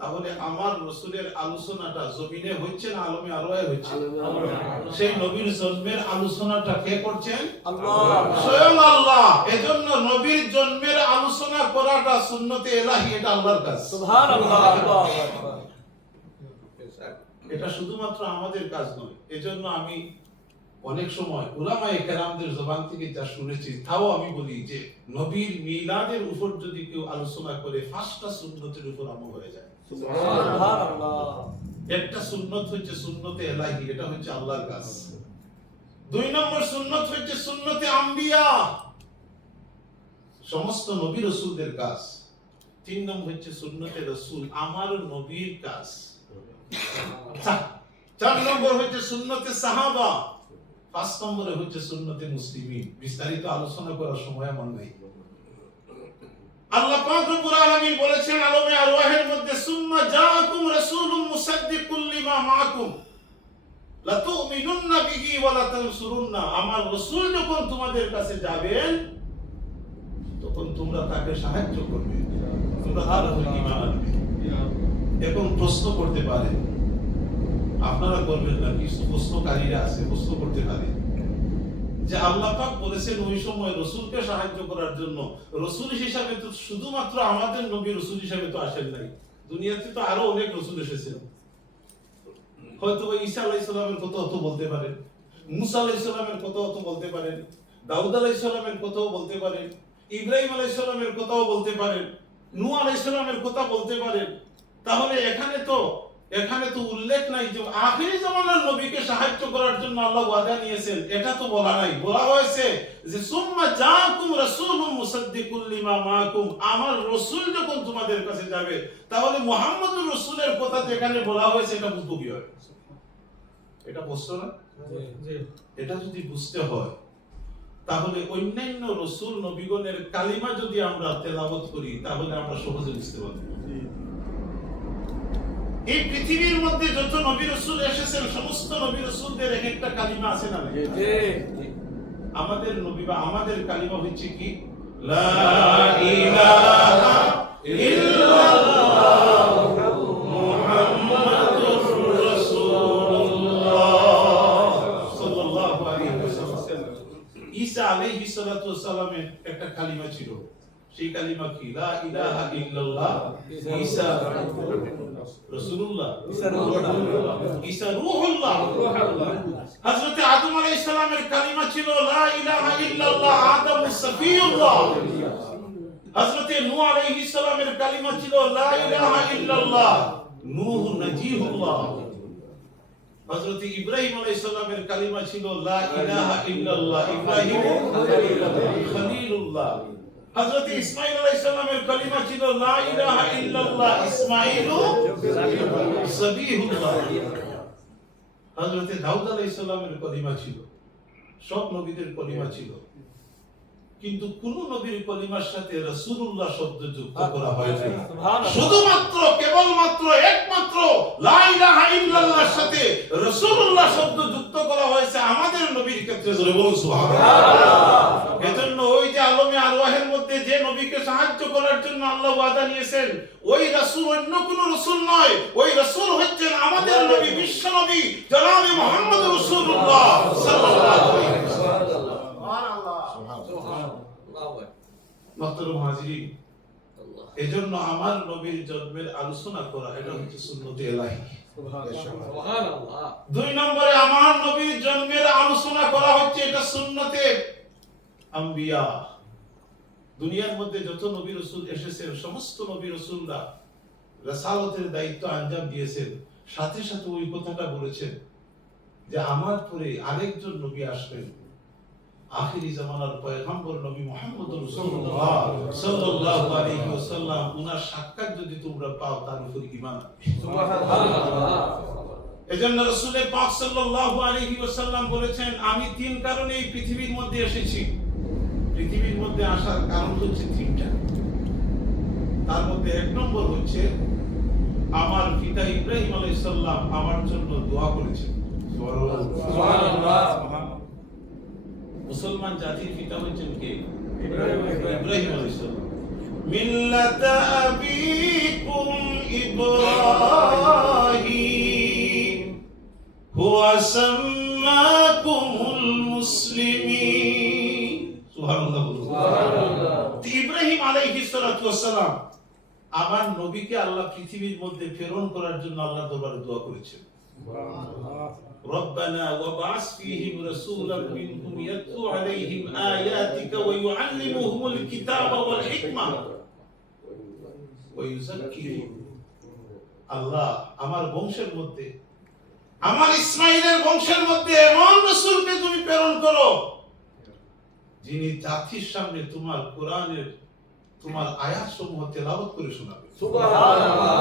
তাহলে আমার রাসূলের আলোচনাটা জমিনে হচ্ছে না আলমে আরওয়াহে হচ্ছে? সেই নবীর জন্মের আলোচনাটা কে করছেন? আল্লাহ। স্বয়ং আল্লাহ। এজন্য নবীর জন্মের আলোচনা করাটা সুন্নতে ইলাহি, এটা আল্লাহর কাজ। সুবহানাল্লাহ। এটা শুধুমাত্র আমাদের কাজ নয়। এজন্য আমি অনেক সময় উলামায়ে কেরামদের জবান থেকে যা শুনেছি, তাও আমি বলি যে নবীর মিলাদের উপর যদি কেউ আলোচনা করে, 5টা সুন্নতের উপর আমল হয়ে যায়। সুবহানাল্লাহ। একটা সুন্নত হচ্ছে সুন্নতে ইলাহি, এটা হচ্ছে আল্লাহর কাজ। 2 নম্বর সুন্নত হচ্ছে সুন্নতে আম্বিয়া, সমস্ত নবী রাসূলদের কাজ। 3 নম্বর হচ্ছে সুন্নতে রাসূল, আমার নবীর কাজ। 4 নম্বর হচ্ছে সুন্নতে সাহাবা। 5 নম্বরে হচ্ছে সুন্নতে মুসলিমিন। বিস্তারিত আলোচনা করার সময় আমার নাই। আল্লাহ পাক রব্বুল আলামিন বলেছেন আলমে আরওয়াহের মধ্যে, সুম্মা জাআকুম রাসূলুম মুসাদ্দিকুল লিমা মাআকুম লাতুমিনুন্না বিহি ওয়া লাতানসুরুন্না। আমার রাসূল যখন তোমাদের কাছে যাবেন, তখন তোমরা তাকে সাহায্য করবে, তোমরা তার উপর ঈমান আনবে। এখন প্রশ্ন করতে পারে, আপনারা করবেন না, কিছু প্রশ্নকারীরা আছে, প্রশ্ন করতে পারে যে আল্লাহ পাক বলেছেন ওই সময় রাসূলকে সাহায্য করার জন্য। রাসূল হিসাবে তো শুধুমাত্র আমাদের নবী রাসূল হিসাবে তো আসেন নাই, দুনিয়াতে তো আরো অনেক রাসূল এসেছেন। হয়তো ঈসা আলাইহিস সালামের কথা তো বলতে পারেন, মুসা আলাইহিস সালামের কথাও তো বলতে পারেন, দাউদ আলাইহিস সালামের কথাও বলতে পারেন, ইব্রাহিম আলাইহিস সালামের কথাও বলতে পারেন, নূহ আলাইহিস সালামের কথা বলতে পারেন। তাহলে এখানে তো উল্লেখ নাই যে আখিরি জামানার নবীকে সাহায্য করার জন্য আল্লাহ ওয়াদা নিয়েছেন, এটা তো বলা নাই। বলা হয়েছে যে সুম্মা জাআকুম রাসূলুম মুসাদ্দিকুল লিমা মাআকুম, আমার রাসূল যখন তোমাদের কাছে যাবে। তাহলে মুহাম্মদুর রাসূলের কথা যেখানে বলা হয়েছে, এটা বুঝবো কি হয়? এটা বুঝছো না? এটা যদি বুঝতে হয়, তাহলে অন্যান্য রাসূল নবীগণের কালিমা যদি আমরা তেলাওয়াত করি, তাহলে আমরা সহজে বুঝতে পারবো। এই পৃথিবীর মধ্যে যত নবী রাসূল এসেছেন সমস্ত নবী রাসূলদের এক একটা কালিমা আছে না? আমাদের নবী বা আমাদের কালিমা হচ্ছে কি? লা ইলাহা ইল্লাল্লাহ মুহাম্মাদুর রাসূলুল্লাহ সাল্লাল্লাহু আলাইহি ওয়াসাল্লাম। ঈসা আলাইহিস সালাতু ওয়াস সালামের একটা কালিমা ছিল, সেই কালিমা কি? লা ইলাহা ইল্লাল্লাহ ঈসা রাসূলুল্লাহ ঈসা রূহুল্লাহ। হযরত আদম আলাইহিস সালামের কালিমা ছিল লা ইলাহা ইল্লাল্লাহ আদম সফিউল্লাহ। হযরত নূহ আলাইহিস সালামের কালিমা ছিল লা ইলাহা ইল্লাল্লাহ নূহ নজিহুল্লাহ। হযরত ইব্রাহিম আলাইহিস সালামের কালিমা ছিল লা ইলাহা ইল্লাল্লাহ ইব্রাহিম খলিলুল্লাহ। হযরত ইসমাঈল আলাইহিস সালামের কালিমা ছিল লা ইলাহা ইল্লাল্লাহ ইসমাঈলু সবিহুল্লাহ। হযরত দাউদ আলাইহিস সালামের কালিমা ছিল, সব নবীদের কালিমা ছিল, কিন্তু কোন নবীর কালিমার সাথে রাসূলুল্লাহ শব্দ যুক্ত করা হয়নি। শুধুমাত্র কেবলমাত্র একমাত্র লা ইলাহা ইল্লাল্লাহর সাথে রাসূলুল্লাহ শব্দ যুক্ত করা হয়েছে আমাদের নবীর ক্ষেত্রে। জোরে বলুন সুবহানাল্লাহ। এজন্য ওই যে আলমে আরওয়াহের মধ্যে যে নবীকে সাহায্য করার জন্য আল্লাহ ওয়াদা নিয়েছেন, ওই রাসূল অন্য কোন রাসূল নয়, ওই রাসূল হচ্ছেন আমাদের নবী, বিশ্ব নবী জনাবে মুহাম্মদ রাসূলুল্লাহ সাল্লাল্লাহু আলাইহি ওয়াসাল্লাম। মুহতারাম হাজিরিন, এজন্য আমার নবীর জন্মের আলোচনা করা এটা হচ্ছে সুন্নতে ইলাহি। সুবহানাল্লাহ। দুই নম্বরে আমার নবীর জন্মের আলোচনা করা হচ্ছে এটা সুন্নতে আম্বিয়া। দুনিয়ার মধ্যে যত নবী রাসূল এসেছেন সমস্ত নবী রাসূলরা রাসালাতের দায়িত্ব আঞ্জাম দিয়েছেন, সাথে সাথে ওই কথাটা বলেছেন যে আমার পরে আরেকজন নবী আসবেন, আখিরি জামানার পয়গম্বর নবী মুহাম্মদ রাসূলুল্লাহ সাল্লাল্লাহু আলাইহি ওয়াসাল্লাম, উনার সাক্ষাৎ যদি তোমরা পাও তার উপর ঈমান আনবে। সুবহানাল্লাহ। এজন্য রাসূল পাক সাল্লাল্লাহু আলাইহি ওয়াসাল্লাম বলেছেন, আমি তিন কারণে এই পৃথিবীর মধ্যে এসেছি। পৃথিবীর মধ্যে আসার কারণ হচ্ছে তিনটা। তার মধ্যে এক নম্বর হচ্ছে আমার পিতা ইব্রাহিম আলাইহিস সালাম আমার জন্য দোয়া করেছেন। সুবহানাল্লাহ। মুসলমান জাতির পিতা হচ্ছেন কে? ইব্রাহিম আলাইহিস সালাম। মিল্লাতা আবিকুম ইব্রাহিম হুয়া সাম্মাকুমুল মুসলিমিন। সুবহানাল্লাহ। ইব্রাহিম আলাইহিস সালাতু ওয়াস সালাম আমার নবীকে আল্লাহ পৃথিবীর মধ্যে প্রেরণ করার জন্য আল্লাহর দরবারে দোয়া করেছেন। ربنا وابعث فيهم رسولا منهم يتلو عليهم آياتك ويعلمهم الكتاب والحكمة ويزكيهم। আল্লাহ আমার বংশের মধ্যে, আমার ইসমাইলের বংশের মধ্যে এমন রাসূলকে তুমি প্রেরণ করো যিনি জাতির সামনে তোমার কোরআনের তোমার আয়াতসমূহ তেলাওয়াত করে শোনাবেন। সুবহানাল্লাহ।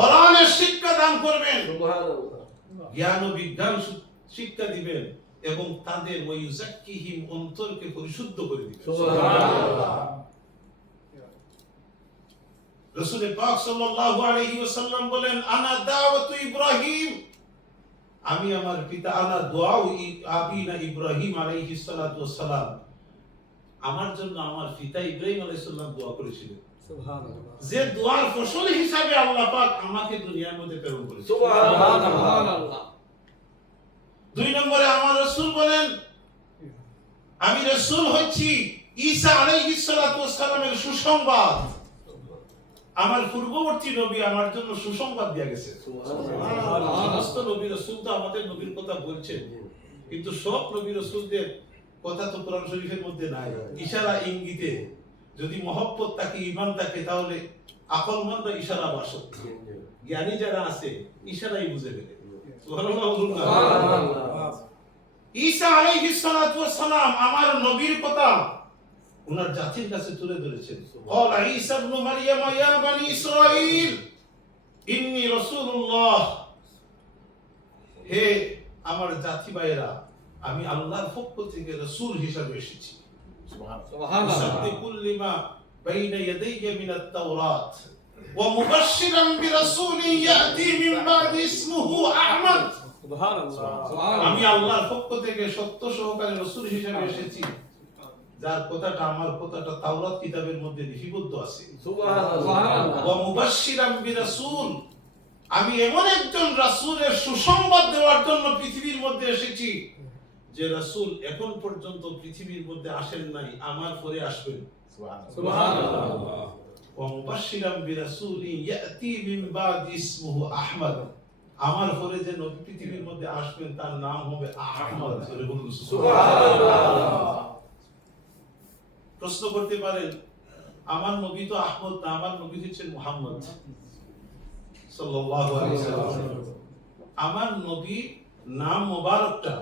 কোরআনের শিক্ষা দান করবেন। সুবহানাল্লাহ। জ্ঞান ও বিজ্ঞান শিক্ষা দিবেন এবং তাদের ওয়ায়ুযাক্কিহিম অন্তরকে পরিশুদ্ধ করে দিবেন। সুবহানাল্লাহ। রাসূল পাক সাল্লাল্লাহু আলাইহি ওয়াসাল্লাম বলেন, আনা দাওয়াতু ইব্রাহিম, আমি আমার পিতা, আনা দুআউ আবিনা ইব্রাহিম আলাইহিস সালাতু ওয়াস সালাম, আমার জন্য আমার পিতা ইব্রাহিম আলাইহিস সালাম দোয়া করেছিলেন। সুবহানাল্লাহ। যে দোয়ার ফসল হিসাবে আল্লাহ পাক আমাকে দুনিয়ার মধ্যে প্রেরণ করেছেন। সুবহানাল্লাহ। দুই নম্বরে আমার রাসূল বলেন, আমি রাসূল হচ্ছি ঈসা আলাইহিস সালাতু ওয়াস সালামের সুসংবাদ। আমার পূর্ববর্তী নবী আমার জন্য সুসংবাদ দিয়ে গেছে। সুবহানাল্লাহ। সমস্ত নবী রাসূল তো আমাদের নবীর কথা বলছেন, কিন্তু সব নবী রাসূলদের কথা তো কোরআন শরীফের মধ্যে নাই। ইশারা ইঙ্গিতে যদি মহব্বত থাকে, ঈমান থাকে, তাহলে আকলমন্দরা ইশারা ভাষক, জ্ঞানী যারা আছে ইশারাই বুঝে ফেলে। সুবহানাল্লাহ। ঈসা আলাইহিস সালাতু ওয়াস সালাম আমার নবীর কথা ওনার জাতির কাছে তুলে ধরেছেন। ক্বালা ঈসা ইবনে মারইয়াম ইয়া বনি ইসরাঈল ইন্নী রাসূলুল্লাহ, হে আমার জাতি ভাইরা, আমি আল্লাহর পক্ষ থেকে রাসূল হিসেবে এসেছি। সুবহানাল্লাহ। মুসাদ্দিকুল লিমা বাইনা ইয়াদাইয়া মিনাত তাওরাত, ওয়া মুবাশশিরান বিরাসূলিন ইয়াতি মিন বাদি ইসমুহু আহমদ। সুবহানাল্লাহ। আমি আল্লাহর পক্ষ থেকে সত্য সহকারে রাসূল হিসেবে এসেছি, যার কথাটা আমার কথাটা তাওরাত কিতাবের মধ্যে লিপিবদ্ধ আছে। সুবহানাল্লাহ। ওয়া মুবাশশিরান বিরাসূল, আমি এমন একজন রাসূলের সুসংবাদ দেওয়ার জন্য পৃথিবীর মধ্যে এসেছি যে রাসূল এখন পর্যন্ত পৃথিবীর মধ্যে আসেন নাই, আমার পরে আসবেন। সুবহানাল্লাহ। ওয়া মুবাশশিরান বিরাসূলিন ইয়াতি মিন বাদি ইসমুহু আহমদ, আমার পরে যে নবী পৃথিবীর মধ্যে আসবেন তার নাম হবে আহমদ। সুবহানাল্লাহ। প্রশ্ন করতে পারেন, আমার নবী তো আহমদ না, আমার নবী হচ্ছেন মুহাম্মদ সাল্লাল্লাহু আলাইহি ওয়াসাল্লাম। আমার নবী নাম মোবারকটা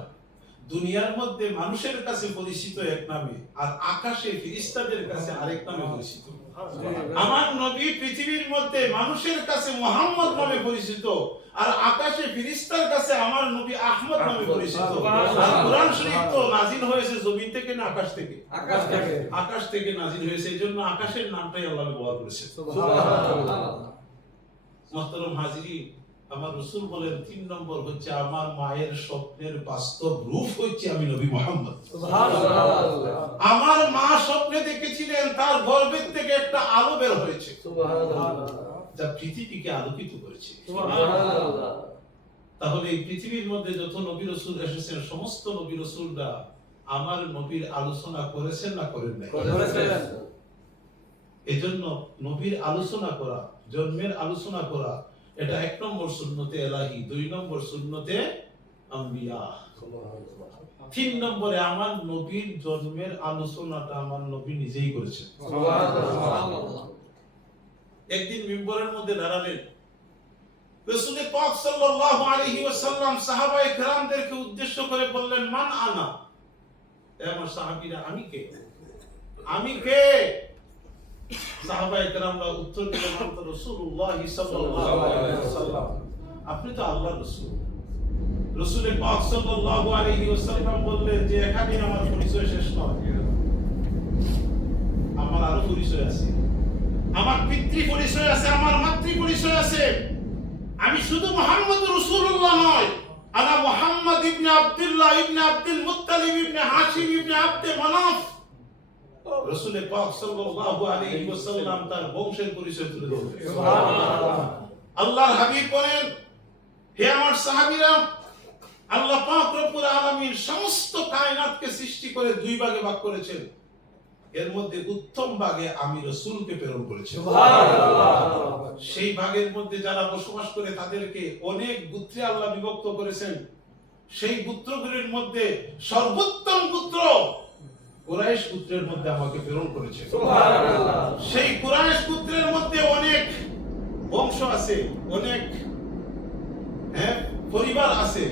দুনিয়ার মধ্যে মানুষের কাছে পরিচিত এক নামে, আর আকাশে ফেরেশতাদের কাছে আরেক নামে পরিচিত। আমার নবী পৃথিবীর মধ্যে মানুষের কাছে মুহাম্মদ নামে পরিচিত, আর আকাশে ফেরেশতার কাছে আমার নবী আহমদ নামে পরিচিত। আর কোরআন শরীফ তো নাজিল হয়েছে জমিন থেকে না আকাশ থেকে? আকাশ থেকে। আকাশ থেকে নাজিল হয়েছে, এইজন্য আকাশের নামটাই আল্লাহ ব্যবহার করেছে। সুবহানাল্লাহ। মুহতারাম হাজিরিন, আমার রাসূল বলেন 3 নম্বর হচ্ছে আমার মায়ের স্বপ্নের বাস্তব রূপ হচ্ছে আমি নবী মুহাম্মদ। সুবহানাল্লাহ। আমার মা স্বপ্নে দেখেছিলেন তার গর্ভের থেকে একটা আলো বের হয়েছে সুবহানাল্লাহ। যা পৃথিবীকে আলোকিত করেছে। সুবহানাল্লাহ। তাহলে এই পৃথিবীর মধ্যে যত নবী রাসূল এসেছেন সমস্ত নবী রাসূলরা আমার নবীর আলোচনা করেছেন না করেন নাই? করেছেন। এজন্য নবীর আলোচনা করা, জন্মের আলোচনা করা, এটা 1 নম্বর সুন্নতে ইলাহি, 2 নম্বর সুন্নতে আম্বিয়া। 3 নম্বরে আমার নবীর জন্মের আলোচনাটা আমার নবী নিজেই করেছেন। সুবহানাল্লাহ। একদিন মিম্বরের মধ্যে দাঁড়ালেন, রাসূল পাক সাল্লাল্লাহু আলাইহি ওয়াসাল্লাম সাহাবায়ে কেরামদেরকে উদ্দেশ্য করে বললেন, মান আনা, এ আমার সাহাবীরা, আমি কে? আমি কে? সাহাবায়ে কেরামরা উত্তর দিলেন, আনতা রাসূলুল্লাহ সাল্লাল্লাহু আলাইহি ওয়াসাল্লাম, আপনি তো আল্লাহর রাসূল। রাসূল পাক সাল্লাল্লাহু আলাইহি ওয়াসাল্লাম বললেন যে এখানে আমার পরিচয় শেষ নয়, আমার আরো পরিচয় আছে, আমার পিতৃ পরিচয় আছে, আমার মাতৃ পরিচয় আছে। আমি শুধু মুহাম্মদ রাসূলুল্লাহ নয়, আনা মুহাম্মদ ইবনে আব্দুল্লাহ ইবনে আব্দুল মুত্তালিব ইবনে হাশিম ইবনে আব্দে মানাফ। রাসূল পাক সাল্লাল্লাহু আলাইহি ওয়াসাল্লাম তার বংশের পরিচয় তুলে ধরলেন। সুবহানাল্লাহ। আল্লাহর হাবিব বলেন, হে আমার সাহাবীরা, আল্লাহ পাক রব্বুল আলামিন সমস্ত কায়নাতকে সৃষ্টি করে 2 ভাগে ভাগ করেছেন, এর মধ্যে উত্তম ভাগে আমি রাসূলকে প্রেরণ করেছি। সুবহানাল্লাহ। সেই ভাগের মধ্যে যারা বসবাস করে তাদেরকে অনেক গোত্রে আল্লাহ বিভক্ত করেছেন। সেই গোত্রগুলির মধ্যে সর্বোত্তম গোত্র কুরাইশ গোত্রের মধ্যে আমাকে প্রেরণ করেছে। সুবহানাল্লাহ। সেই কুরাইশ গোত্রের মধ্যে অনেক বংশ আছে, অনেক পরিবার আছে,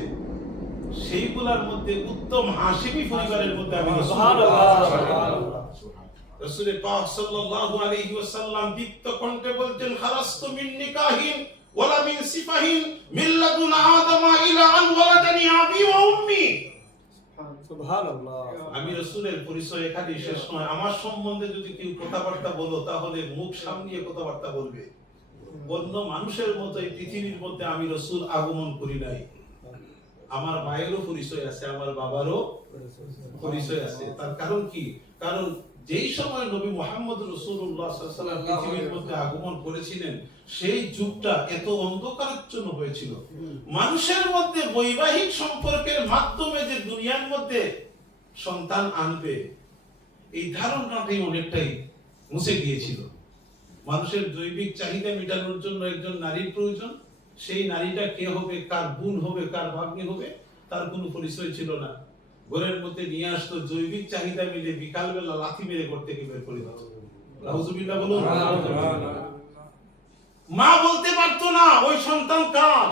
সেইগুলোর মধ্যে উত্তম হাশিমি পরিবারের মধ্যে আমি সুবহানাল্লাহ। রাসূল পাক সাল্লাল্লাহু আলাইহি ওয়াসাল্লাম দীপ্ত কণ্ঠে বলতেন, খালাসতু মিন নিকাহিন ওয়ালা মিন সিফাহিন মিল্লাতুন আদম ইলা আন ওয়ালাদানি আবি ওয়া উম্মি। সুবহানাল্লাহ। আমি রাসূলের পরিচয় এখানেই শেষ নয়, আমার সম্বন্ধে যদি কেউ কথাবার্তা বলো তাহলে মুখ সামলিয়ে কথাবার্তা বলবে। অন্য মানুষের মতো এই পৃথিবীর মধ্যে আমি রাসূল আগমন করি নাই। আমার মায়েরও পরিচয় আছে, আমার বাবারও পরিচয় আছে। তার কারণ কি? কারণ যেই সময় নবী মুহাম্মদ রাসূলুল্লাহ সাল্লাল্লাহু আলাইহি ওয়াসাল্লাম পৃথিবীর মধ্যে আগমন করেছিলেন সেই যুগটা এত অন্ধকারাচ্ছন্ন হয়েছিল। মানুষের মধ্যে বৈবাহিক সম্পর্কের মাধ্যমে যে দুনিয়ার মধ্যে সন্তান আনবে এই ধারণাটাই অনেকটাই মুছে গিয়েছিল। মানুষের জৈবিক চাহিদা মেটানোর জন্য একজন নারীর প্রয়োজন, সেই নারীটা কে হবে, কার বোন হবে, কার ভাগ্নি হবে, তার কোনো পরিচয় ছিল না। ঘরের মধ্যে নিয়ে আসতো, জৈবিক চাহিদা মিলে বিকালবেলা লাথি মেরে ঘর থেকে বের করে দিত। নাউজুবিল্লাহ বলুন। মা বলতে পারতো না ওই সন্তান কার।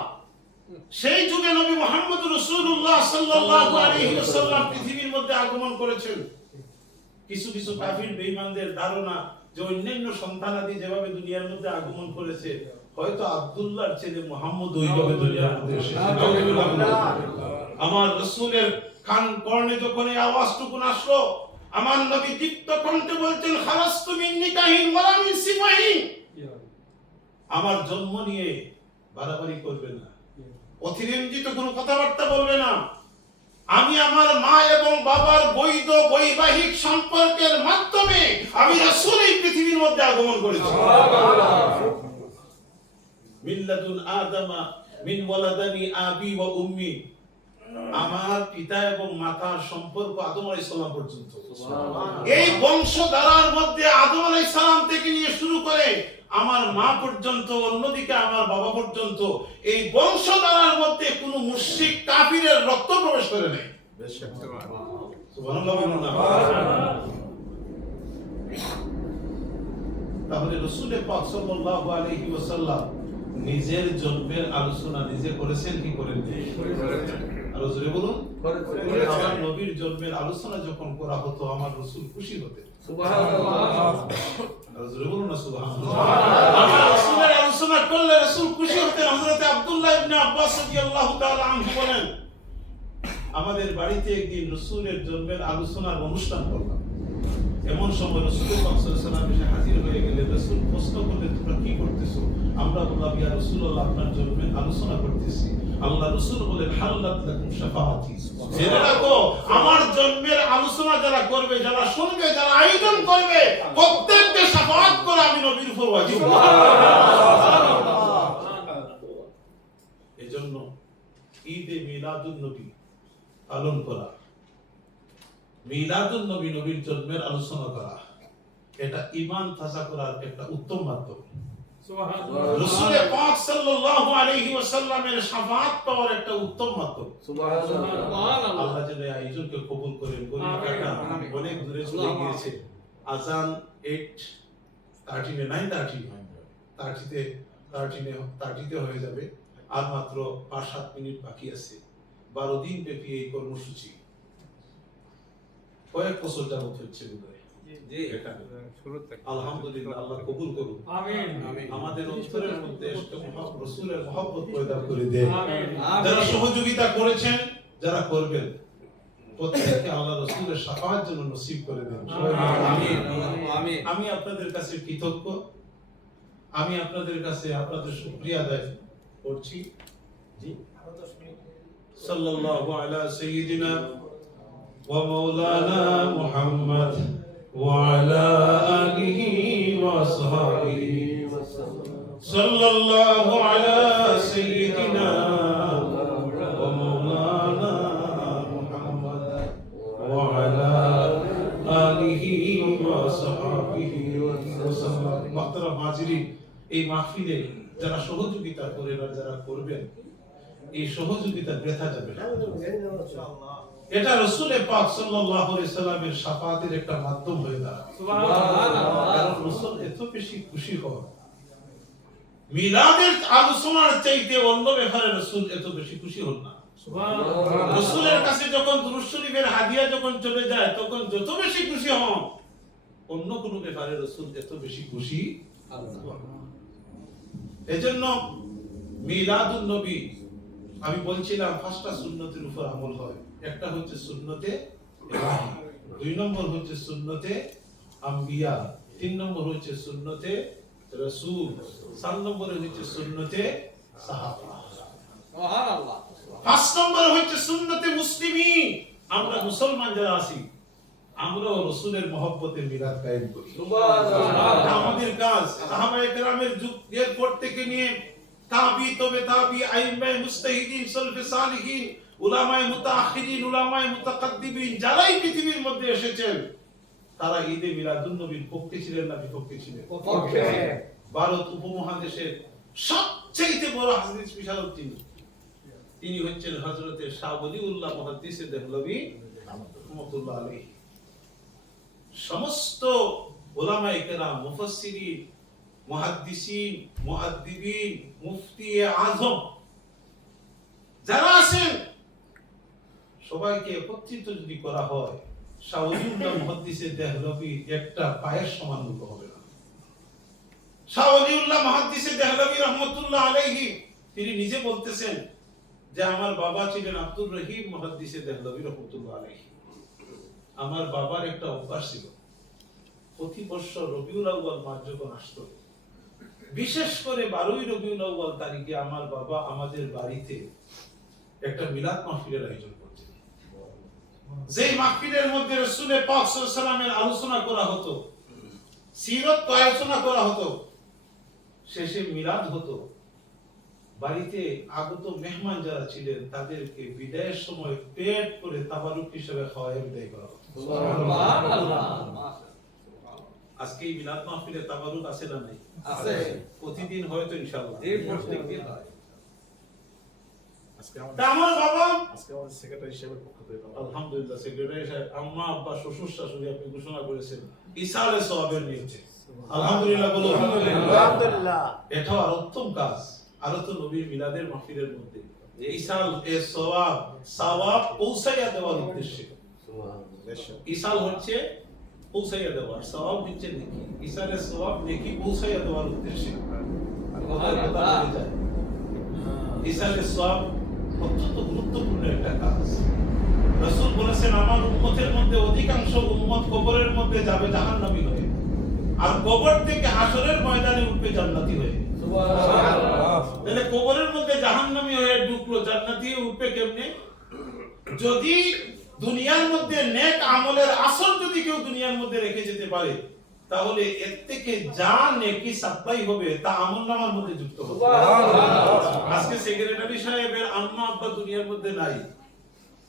সেই যুগে নবী মুহাম্মদ রাসূলুল্লাহ সাল্লাল্লাহু আলাইহি ওয়াসাল্লাম পৃথিবীর মধ্যে আগমন করেছেন। কিছু কিছু কাফির বেঈমানদের ধারণা যে অন্যান্য সন্তানাদি যেভাবে দুনিয়ার মধ্যে আগমন করেছে, হয়তো আব্দুল্লাহর ছেলে মুহাম্মদ ওইভাবে দুনিয়ার মধ্যে এসেছে। আমার রাসূলের কান কর্ণে যখন এই আওয়াজটুকু আসলো, আমার নবী দীপ্ত কণ্ঠে বলতেন, খালাসতু মিন নিকাহিন ওয়ালা মিন সিফাহিন। আমার জন্ম নিয়ে বাড়াবাড়ি করবে না, অতিরঞ্জিত কোনো কথাবার্তা বলবে না। আমি আমার মা এবং বাবার বৈধ বৈবাহিক সম্পর্কের মাধ্যমে আমি রাসূল এই পৃথিবীর মধ্যে আগমন করেছি। মিল্লাতুন আদামা মিন ওয়ালাদানি আবি ওয়া উম্মি, আমার পিতা এবং মাতার সম্পর্ক আদম আলাইহিস সালাম পর্যন্ত। এই বংশধারার মধ্যে আদম আলাইহিস সালাম থেকে নিয়ে শুরু করে আমার মা পর্যন্ত, অন্যদিকে আমার বাবা পর্যন্ত, এই বংশধারার মধ্যে কোনো মুশরিক কাফিরের রক্ত প্রবেশ করে নাই। সুবহানাল্লাহ বলুন না। তাহলে রাসূল পাক সাল্লাল্লাহু আলাইহি ওয়াসাল্লাম নিজের জন্মের আলোচনা নিজে করেছেন কি করেন? আরো জোরে বলুন। আমার নবীর জন্মের আলোচনা যখন করা হতো আমার রাসূল খুশি হতেন। সুবহানাল্লাহ। আরো জোরে বলুন না সুবহানাল্লাহ। আমার রাসূলের আলোচনা করলে রাসূল খুশি হতেন। হযরত আব্দুল্লাহ ইবনে আব্বাস রাদিয়াল্লাহু তাআলা আনহু বলেন, আমাদের বাড়িতে একদিন রাসূলের জন্মের আলোচনার অনুষ্ঠান করলাম। এমন সময় রাসূল পাক সাল্লাল্লাহু আলাইহি ওয়াসাল্লাম এসে হাজির হয়ে গেলেন। রাসূল প্রশ্ন করলেন, তোমরা কি করতেছো? আমরা বললাম, ইয়া রাসূলুল্লাহ, আপনার জন্মের আলোচনা করতেছি। আল্লাহ রাসূল বলেন, হাল্লাত লাকুম শাফাআতি, জেনে রাখো আমার জন্মের আলোচনা যারা করবে, যারা শুনবে, যারা আয়োজন করবে, প্রত্যেককে শাফাআত করা আমি নবীর উপর ওয়াজিব। এজন্য ঈদে মিলাদুন নবী পালন করা, মিলাদুন নবী, নবীর জন্মের আলোচনা করা, এটা ঈমান তাজা করার একটা উত্তম মাধ্যম। সুবহানাল্লাহ। রাসূল পাক সাল্লাল্লাহু আলাইহি ওয়াসাল্লামের শাফাআত পাওয়ার একটা উত্তম মাধ্যম। সুবহানাল্লাহ। আল্লাহ যেন এই আয়োজনকে কবুল করেন। গরিবটা অনেক দূরে চলে গিয়েছে। আযান 8:30 হয়ে যাবে। আর মাত্র 5-7 মিনিট বাকি আছে। 12 দিন ব্যাপী এই কর্মসূচি কয়েক বছর যাবত হচ্ছে বোধহয়। আলহামদুলিল্লাহ, আল্লাহ কবুল করুন। আমিন। আমাদের অন্তরের মধ্যে রাসূলের মহব্বত পয়দা করে দেন। যারা সহযোগিতা করেছেন, যারা করবেন, প্রত্যেককে আল্লাহ রাসূলের শাফাআত যেন নসিব করে দেন। আমিন। আমিন। আমি আপনাদের কাছে কৃতজ্ঞ। আমি আপনাদের কাছে আপনাদের শুকরিয়া আদায় করছি। জি, সাল্লাল্লাহু আলা সাইয়্যিদিনা ওয়া মাওলানা মুহাম্মদ ওয়া আলা আলিহি ওয়া সাহবিহি সাল্লাল্লাহু আলা সাইয়্যিদিনা ওয়া মাওলানা মুহাম্মদ ওয়া আলা আলিহি ওয়া সাহবিহি ওয়া সাল্লাম। মুহতারাম হাজিরিন, এই মাহফিলে যারা সহযোগিতা করেন আর যারা করবেন, এই সহযোগিতা বৃথা যাবে না। এটা রাসূল পাক সাল্লাল্লাহু আলাইহি সাল্লামের শাফাআতের একটা মাধ্যম হয়ে দাঁড়াবে। সুবহানাল্লাহ। কারণ রাসূল এত বেশি খুশি হন, মিলাদের আলোচনার চাইতে অন্য ব্যাপারে রাসূল এত বেশি খুশি হন না। সুবহানাল্লাহ। রাসূলের কাছে যখন দুরূদ শরীফের হাদিয়া যখন চলে যায়, তখন যত বেশি খুশি হন, অন্য কোনো ব্যাপারে রাসূল এত বেশি খুশি হন না। এজন্য মিলাদুন নবী, আমি বলছিলাম 5টা সুন্নতের উপর আমল হয়। একটা হচ্ছে সুন্নতে ইলাহি, 2 নম্বর হচ্ছে সুন্নতে আম্বিয়া, 3 নম্বর হচ্ছে সুন্নতে রাসূল, 4 নম্বরে হচ্ছে সুন্নতে সাহাবা। সুবহানাল্লাহ। 5 নম্বরে হচ্ছে সুন্নতে মুসলিমিন। আমরা মুসলমান যারা আছি, আমরা রাসূলের মহব্বতে মিলাদ কায়েম করি। সুবহানাল্লাহ। আমাদের কাজ সাহাবায়ে কেরামের যুগের পর থেকে নিয়ে তাবি, তবে তাবি, আইম্মায়ে মুজতাহিদিন, সালফে সালিহিন, উলামায়ে মুতাআখিরিন, উলামায়ে মুতাকাদ্দিমিন, যারাই পৃথিবীর মধ্যে এসেছেন, তারা ঈদে মিলাদুন নবীর পক্ষে ছিলেন না বিপক্ষে ছিলেন? পক্ষে। ভারত উপমহাদেশের সবচেয়ে বড় হাদিস বিশারদ তিনি হচ্ছেন হযরতে শাহ ওলিউল্লাহ মুহাদ্দিসে দেহলভী রাহমাতুল্লাহ আলাইহি। সমস্ত উলামায়ে কেরাম, মুফাসসিরিন, মুহাদ্দিসিন, মুআদ্দিবিন, মুফতি আযম যারা আছেন, সবাইকে একত্রিত যদি করা হয়, শাহ ওলিউল্লাহ মুহাদ্দিসে দেহলভী একটা পায়ের সমান হবে না। শাহ ওলিউল্লাহ মুহাদ্দিসে দেহলভী রাহমাতুল্লাহ আলাইহি তিনি নিজে বলতেছেন যে আমার বাবা ছিলেন আব্দুর রহিম মুহাদ্দিসে দেহলভী রাহমাতুল্লাহ আলাইহি। আমার বাবার একটা অভ্যাস ছিল, প্রতি বছর রবিউল আউয়াল মাস যখন আসতো, বিশেষ করে 12ই রবিউল আউয়াল তারিখে আমার বাবা আমাদের বাড়িতে একটা মিলাদ মাহফিলের আয়োজন করতেন। যেই মাহফিলের মধ্যে রাসূল পাক সাল্লাল্লাহু আলাইহি ওয়াসাল্লামের আলোচনা করা হতো, সিরাত আলোচনা করা হতো, শেষে মিলাদ হতো। বাড়িতে আগত মেহমান যারা ছিলেন তাদেরকে বিদায়ের সময় পেট করে তাবারুক হিসেবে খাওয়ায় বিদায় করা হতো। সুবহানাল্লাহ। আজকে এই মিলাদ মাহফিলে তাবারুক আছে না নাই? আছে। প্রতিদিন হয়তো ইনশাআল্লাহ। এই প্রত্যেকদিন হয়। আজকে তা আমার বাবা আমাদের সেক্রেটারি হিসেবে পক্ষ থেকে আলহামদুলিল্লাহ, সেক্রেটারি সাহেব, আম্মা আব্বা শ্বশুর শাশুড়ি আপনি ঘোষণা করেছেন ইসালে সওয়াবের নিয়তে। আলহামদুলিল্লাহ বলো। আলহামদুলিল্লাহ। এটাও আর উত্তম কাজ। আরো তো নবীর মিলাদের মাহফিলের মধ্যে ইসাল এ সওয়াব পৌঁছাইয়া দেওয়ার উদ্দেশ্যে। ইসাল হচ্ছে পৌঁছাইয়া দেওয়ার, সওয়াব হচ্ছে নেকি। ইসালের সওয়াব নেকি পৌঁছাইয়া দেওয়ার উদ্দেশ্যে। ইসালের সওয়াব অত্যন্ত গুরুত্বপূর্ণ একটা কাজ। রাসূল বলেছেন আমার উম্মতের মধ্যে অধিকাংশ উম্মত কবরের মধ্যে যাবে জাহান্নামী হয়ে, আর কবর থেকে হাসরের ময়দানে উঠবে জান্নাতি হয়ে। সুবহানাল্লাহ। তাহলে কবরের মধ্যে জাহান্নামী হয়ে ঢুকলো, জান্নাতি হয়ে উঠবে কেমনে? যদি দুনিয়ার মধ্যে নেক আমলের আসল যদি কেউ দুনিয়ার মধ্যে রেখে যেতে পারে, তাহলে এর থেকে যা নেকি সাপ্লাই হবে তা আমলনামার মধ্যে যুক্ত হবে। আজকে সেক্রেটারি সাহেবের আম্মা আব্বা দুনিয়ার মধ্যে নাই,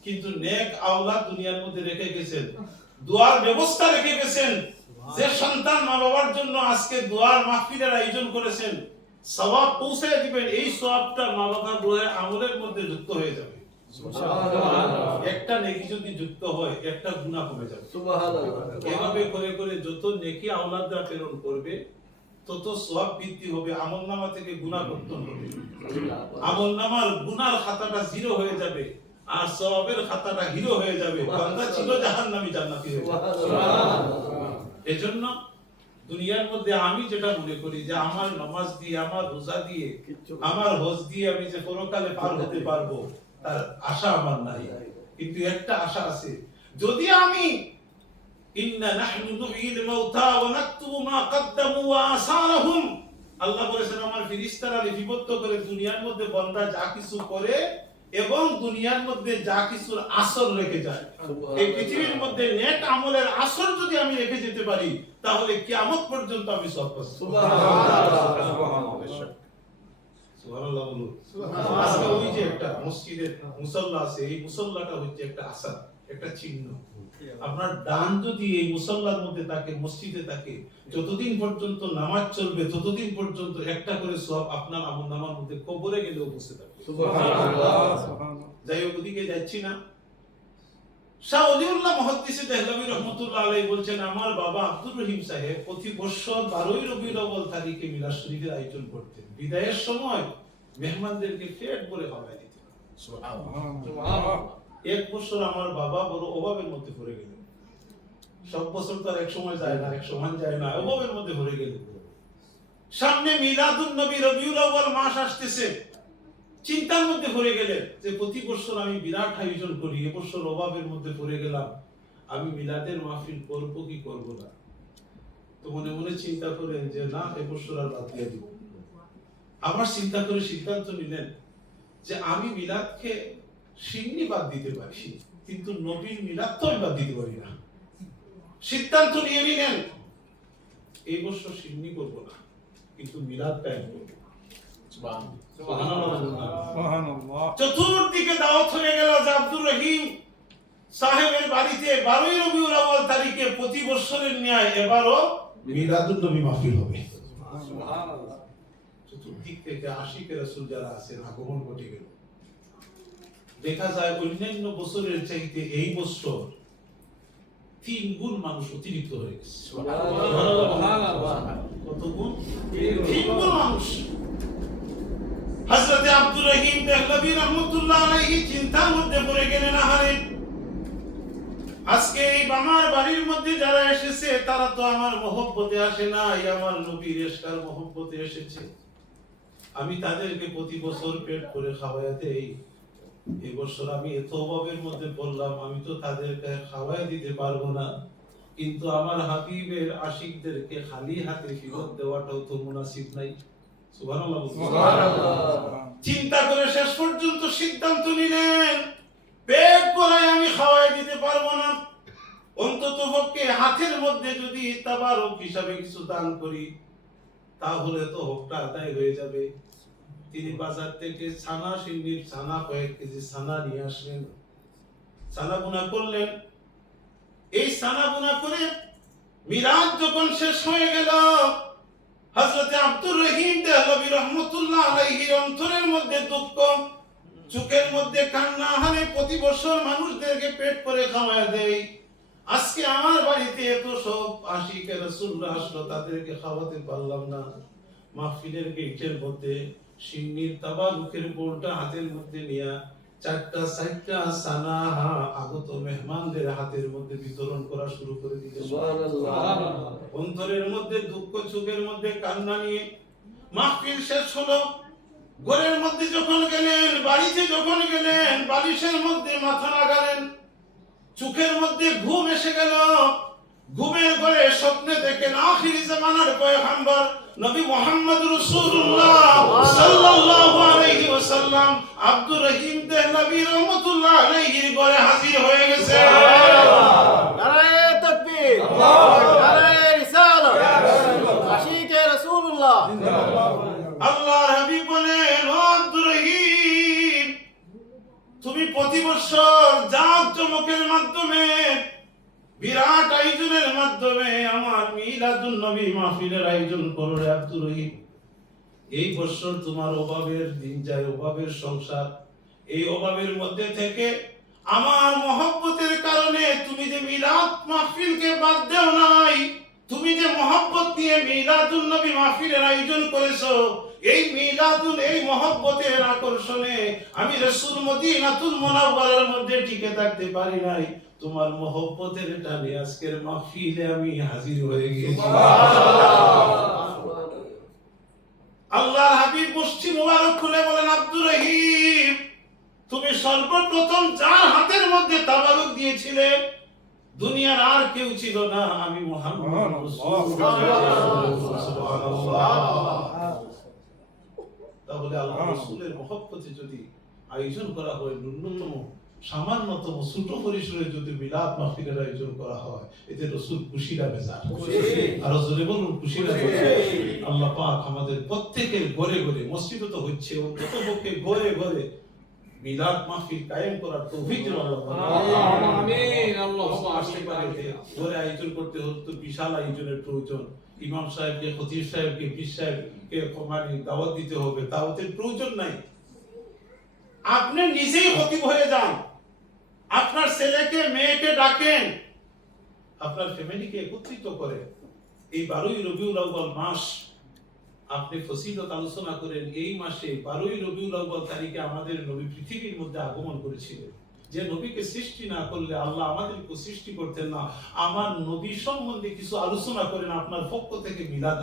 কিন্তু নেক আওলাদ দুনিয়ার মধ্যে রেখে গেছেন, দোয়ার ব্যবস্থা রেখে গেছেন। যে সন্তান মা বাবার জন্য আজকে দোয়ার মাহফিলের আয়োজন করেছেন, সওয়াব পৌঁছে দিবেন, এই সওয়াবটা মা বাবার দোয়ার আমলের মধ্যে যুক্ত হয়ে যাবে। একটা নেকি যদি যুক্ত হয়, একটা গুনাহ কমে যাবে। এভাবে করে করে যত নেকি আওলাদরা প্রেরণ করবে, তত সওয়াব বৃদ্ধি হবে, আমলনামা থেকে গুনাহ কর্তন হবে। আমলনামার গুনার খাতাটা জিরো হয়ে যাবে, আর সওয়াবের খাতাটা হিরো হয়ে যাবে। বান্দা ছিল জাহান্নামী, জান্নাতি হয়ে যাবে। এজন্য দুনিয়ার মধ্যে আমি যেটা মনে করি যে আমার নামাজ দিয়ে, আমার রোজা দিয়ে, আমার হজ দিয়ে আমি যে পরকালে পার হতে পারবো, তার আশা আমার নাই। কিন্তু একটা আশা আছে, যদি আমি ইন্না নাহনু নুহয়িল মাউতা ওয়া নাকতুবু মা কদ্দামু ওয়া আসারহুম, আল্লাহ বলেছেন আমার ফেরেশতারা লিপিবদ্ধ করে দুনিয়ার মধ্যে বান্দা যা কিছু করে এবং দুনিয়ার মধ্যে যা কিছুর আসর রেখে যায়। এই পৃথিবীর মধ্যে নেক আমলের আসর যদি আমি রেখে যেতে পারি, তাহলে কিয়ামত পর্যন্ত আমি সব পাবো। সুবহানাল্লাহ বলুন। আজকে ওই যে একটা মসজিদের মুসাল্লা আছে, এই মুসাল্লাটা হচ্ছে একটা আসার, একটা চিহ্ন। আপনার ডান যদি এই মুসাল্লার মধ্যে থাকে, মসজিদে থাকে, যতদিন পর্যন্ত নামাজ চলবে ততদিন পর্যন্ত একটা করে সওয়াব আপনার আমলনামার মধ্যে কবরে গেলেও বসে থাকবে। সুবহানাল্লাহ। যাই হোক, ওদিকে যাচ্ছি না। শাহ ওলিউল্লাহ মুহাদ্দিস দেহলভী রাহমাতুল্লাহ আলাইহি বলছেন আমার বাবা আব্দুর রহিম সাহেব প্রতি বছর 12ই রবিউল আউয়াল তারিখে মিলাদ শরীফের আয়োজন করতেন। বিদায়ের সময় মেহমানদেরকে পেট ভরে খাওয়াই দিতেন। সুবহানাল্লাহ। এক বছর আমার বাবা বড় অভাবের মধ্যে পড়ে গেলেন। সব বছর তো আর এক সময় যায় না, এক সমান যায় না, অভাবের মধ্যে পড়ে গেলেন। সামনে মিলাদুন নবী রবিউল আউয়াল মাস আসতেছে, চিন্তার মধ্যে পড়ে গেলেন যে প্রতি বছর আমি বিরাট আয়োজন করি, এবছর অভাবের মধ্যে পড়ে গেলাম, আমি মিলাদের মাহফিল করবো কি করবো না। তো মনে মনে চিন্তা করেন যে না, এবছর আর বাদ দিয়ে দিব। আবার চিন্তা করে সিদ্ধান্ত নিলেন যে আমি মিলাদকে সিন্নি বাদ দিতে পারি, কিন্তু নবীর মিলাদ তো আমি বাদ দিতে পারি না। সিদ্ধান্ত নিয়ে নিলেন এই বছর সিন্নি করবো না, কিন্তু মিলাদ কায়েম করবো। সুবহানাল্লাহ। চতুর্দিকে দাওয়াত হয়ে গেল যে আব্দুর রহিম সাহেবের বাড়িতে 12ই রবিউল আউয়াল তারিখে প্রতি বছরের ন্যায় এবারও মিলাদুন নবী মাহফিল হবে। সুবহানাল্লাহ। চতুর্দিক থেকে আশিকে রাসূল যারা আছেন আগমন ঘটে গেল। দেখা যায় অন্যান্য বছরের চাইতে এই বছর 3 গুণ মানুষ অতিরিক্ত হয়ে গেছে। সুবহানাল্লাহ। কত গুণ? 3 গুণ মানুষ। হযরত আব্দুর রহিম দেহলভী রাহমাতুল্লাহ আলাইহি চিন্তার মধ্যে পড়ে গেলেন, আহারে আজকে এই আমার বাড়ির মধ্যে যারা এসেছে তারা তো আমার মহব্বতে আসে না, আমার নবীর ইশকার মহব্বতে এসেছে। আমি তাদেরকে প্রতি বছর পেট করে খাওয়াই দেই, এই বছর আমি এত অভাবের মধ্যে পড়লাম, আমি তো তাদেরকে খাওয়াই দিতে পারবো না। কিন্তু আমার হাবিবের আশিকদেরকে খালি হাতে ফেরত দেওয়াটাও তো মুনাসিব নাই। সুবহানাল্লাহ। চিন্তা করে শেষ পর্যন্ত সিদ্ধান্ত নিলেন, পেট ভরায় আমি খাওয়াই দিতে পারবো না, অন্তত পক্ষে হাতের মধ্যে যদি তাবারক হিসাবে কিছু দান করি তাহলে তো হকটা আদায় হয়ে যাবে। তিনি বাজার থেকে ছানা সিন্নির ছানা কয়েক কেজি ছানা নিয়ে আসলেন, ছানা বুনা করলেন। এই ছানা বুনা করে মিরাজ যখন শেষ হয়ে গেল, হযরতে আব্দুর রহিম দেহলভী রাহমাতুল্লাহ আলাইহির অন্তরের মধ্যে দুঃখ, চোখের মধ্যে কান্না। হারে প্রতি বছর মানুষদেরকে পেট করে খাওয়ায় দেই, আজকে আমার বাড়িতে এত সব আশিকে রাসূলরা আসলো, তাদেরকে খাওয়াতে পারলাম না। মাহফিলের গেটের মধ্যে সিন্নির তাবারুকের বোলটা হাতের মধ্যে নিয়ে চারটা সানা আগত মেহমানদের হাতের মধ্যে বিতরণ করা শুরু করে দিলেন। সুবহানাল্লাহ। অন্তরের মধ্যে দুঃখ, চোখের মধ্যে কান্না নিয়ে মাহফিল শেষ হলো। ঘরের মধ্যে যখন গেলেন, বাড়িতে যখন গেলেন, বালিশের মধ্যে মাথা লাগালেন, চোখের মধ্যে ঘুম এসে গেল। ঘুমের ঘরে স্বপ্নে দেখেন আখিরি জামানার পয়গম্বর নবী মুহাম্মদ রাসূলুল্লাহ সাল্লাল্লাহু আলাইহি ওয়াসাল্লাম আব্দুর রহিম দেহলভী রাহমাতুল্লাহ আলাইহির ঘরে হাজির হয়ে গেছে। নারায়ে তাকবীর, নারায়ে রিসালাত, আশিকে রাসূলুল্লাহ। আল্লাহর হাবিব বলেন, ও আব্দুর রহিম, তুমি প্রতি বছর জাঁকজমকের মাধ্যমে, বিরাট আয়োজনের মাধ্যমে আমার মিলাদুন নবী মাহফিলের আয়োজন করো রে আব্দুর রহিম। এই বছর তোমার অভাবের দিন যায়, অভাবের সংসার। এই অভাবের মধ্যে থেকে আমার মহব্বতের কারণে তুমি যে মিলাদ মাহফিলকে বাদ দেও নাই, তুমি যে মহব্বত নিয়ে মিলাদুন নবী মাহফিলের আয়োজন করেছো, এই মিলাদুল, এই মহব্বতের আকর্ষণে আমি রাসূল মদিনাতুল মুনাওয়ারার মধ্যে টিকে থাকতে পারি নাই। তোমার মহব্বতের টানে আজকের মাহফিলে আমি হাজির হয়ে গেছি। আল্লাহর হাবিব মুষ্টি মুবারক খুলে বলেন, আব্দুর রহিম, তুমি সর্বপ্রথম যার হাতের মধ্যে তাবারুক দিয়েছিলে দুনিয়ার আর কেউ ছিল না, আমি মুহাম্মদ রাসূলুল্লাহ। তাহলে আল্লাহ রাসূলের মহব্বতে যদি আয়োজন করা হয়, ন্যূনতম সামান্যতম ছোট পরিসরে যদি মিলাদ মাহফিলের আয়োজন করা হয়, এতে রাসূল খুশি না বেজার? আর জোরে বলুন, খুশি না বেজার? আল্লাহ পাক আমাদের প্রত্যেকের ঘরে ঘরে, মসজিদে তো হচ্ছে, অন্তত পক্ষে ঘরে ঘরে মিলাদ মাহফিল কায়েম করার তৌফিক যেন আল্লাহ পাক আমিন। আল্লাহুম্মা আসতে পারে। ঘরে আয়োজন করতে হলে তো বিশাল আয়োজনের প্রয়োজন। ইমাম সাহেবকে, খতিব সাহেবকে, পীর সাহেবকে মানে দাওয়াত দিতে হবে, দাওয়াতের প্রয়োজন নাই। আপনি নিজেই খতিব হয়ে যান, আপনার ছেলেকে মেয়েকে ডাকেন, আপনার ফ্যামিলিকে একত্রিত করে এই 12ই রবিউল আউয়াল মাস আপনি ফজিলত আলোচনা করেন। এই মাসে 12ই রবিউল আউয়াল তারিখে আমাদের নবী পৃথিবীর মধ্যে আগমন করেছিলেন। যে নবীকে সৃষ্টি না করলে আল্লাহ আমাদেরকে সৃষ্টি করতেন না। আমার নবী সম্বন্ধে কিছু আলোচনা করেন, আপনার পক্ষ থেকে মিলাদ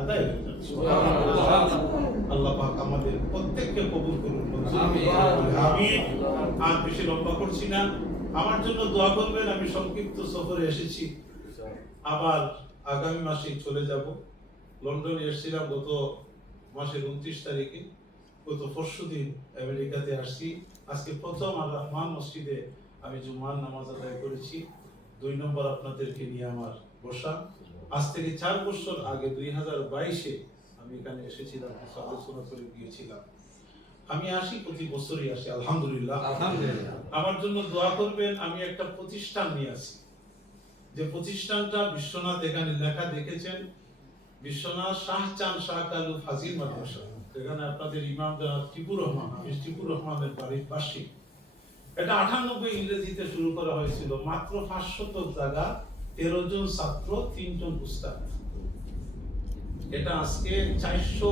আদায় হয়ে যাবে। আল্লাহ পাক আমাদের প্রত্যেককে কবুল করুন। আমিন। আর বেশি লম্বা করছি না, আমার জন্য দোয়া করবেন। আমি সংক্ষিপ্ত সফরে এসেছি, আবার আগামী মাসে চলে যাব। লন্ডনে এসেছিলাম গত মাসের 29 তারিখে, গত পরশুদিন আমেরিকাতে আসছি। আজকে প্রথম আল রহমান মসজিদে আমি জুমার নামাজ আদায় করেছি। 2 নম্বর আপনাদেরকে নিয়ে আমার বসা। আজ থেকে 4 বছর আগে 2022-এ আমি এখানে এসেছিলাম, কিছু আলোচনা করে গিয়েছিলাম। আমি আসি, প্রতি বছরই আসি, আলহামদুলিল্লাহ। আমার জন্য দোয়া করবেন। আমি একটা প্রতিষ্ঠান নিয়ে আসি, যে প্রতিষ্ঠানটা বিশ্বনাথ, এখানে লেখা দেখেছেন, বিশ্বনাথ শাহচাঁদ শাহ কালু ফাজিল মাদ্রাসা। এখানে আপনাদের ইমাম জনাব টিপুর রহমান, টিপুর রহমানের বাড়ির পাশে। এটা 98 ইংরেজিতে শুরু করা হয়েছিল। মাত্র 500 জায়গা, 13 জন ছাত্র, 3 জন উস্তাদ। এটা আজকে 400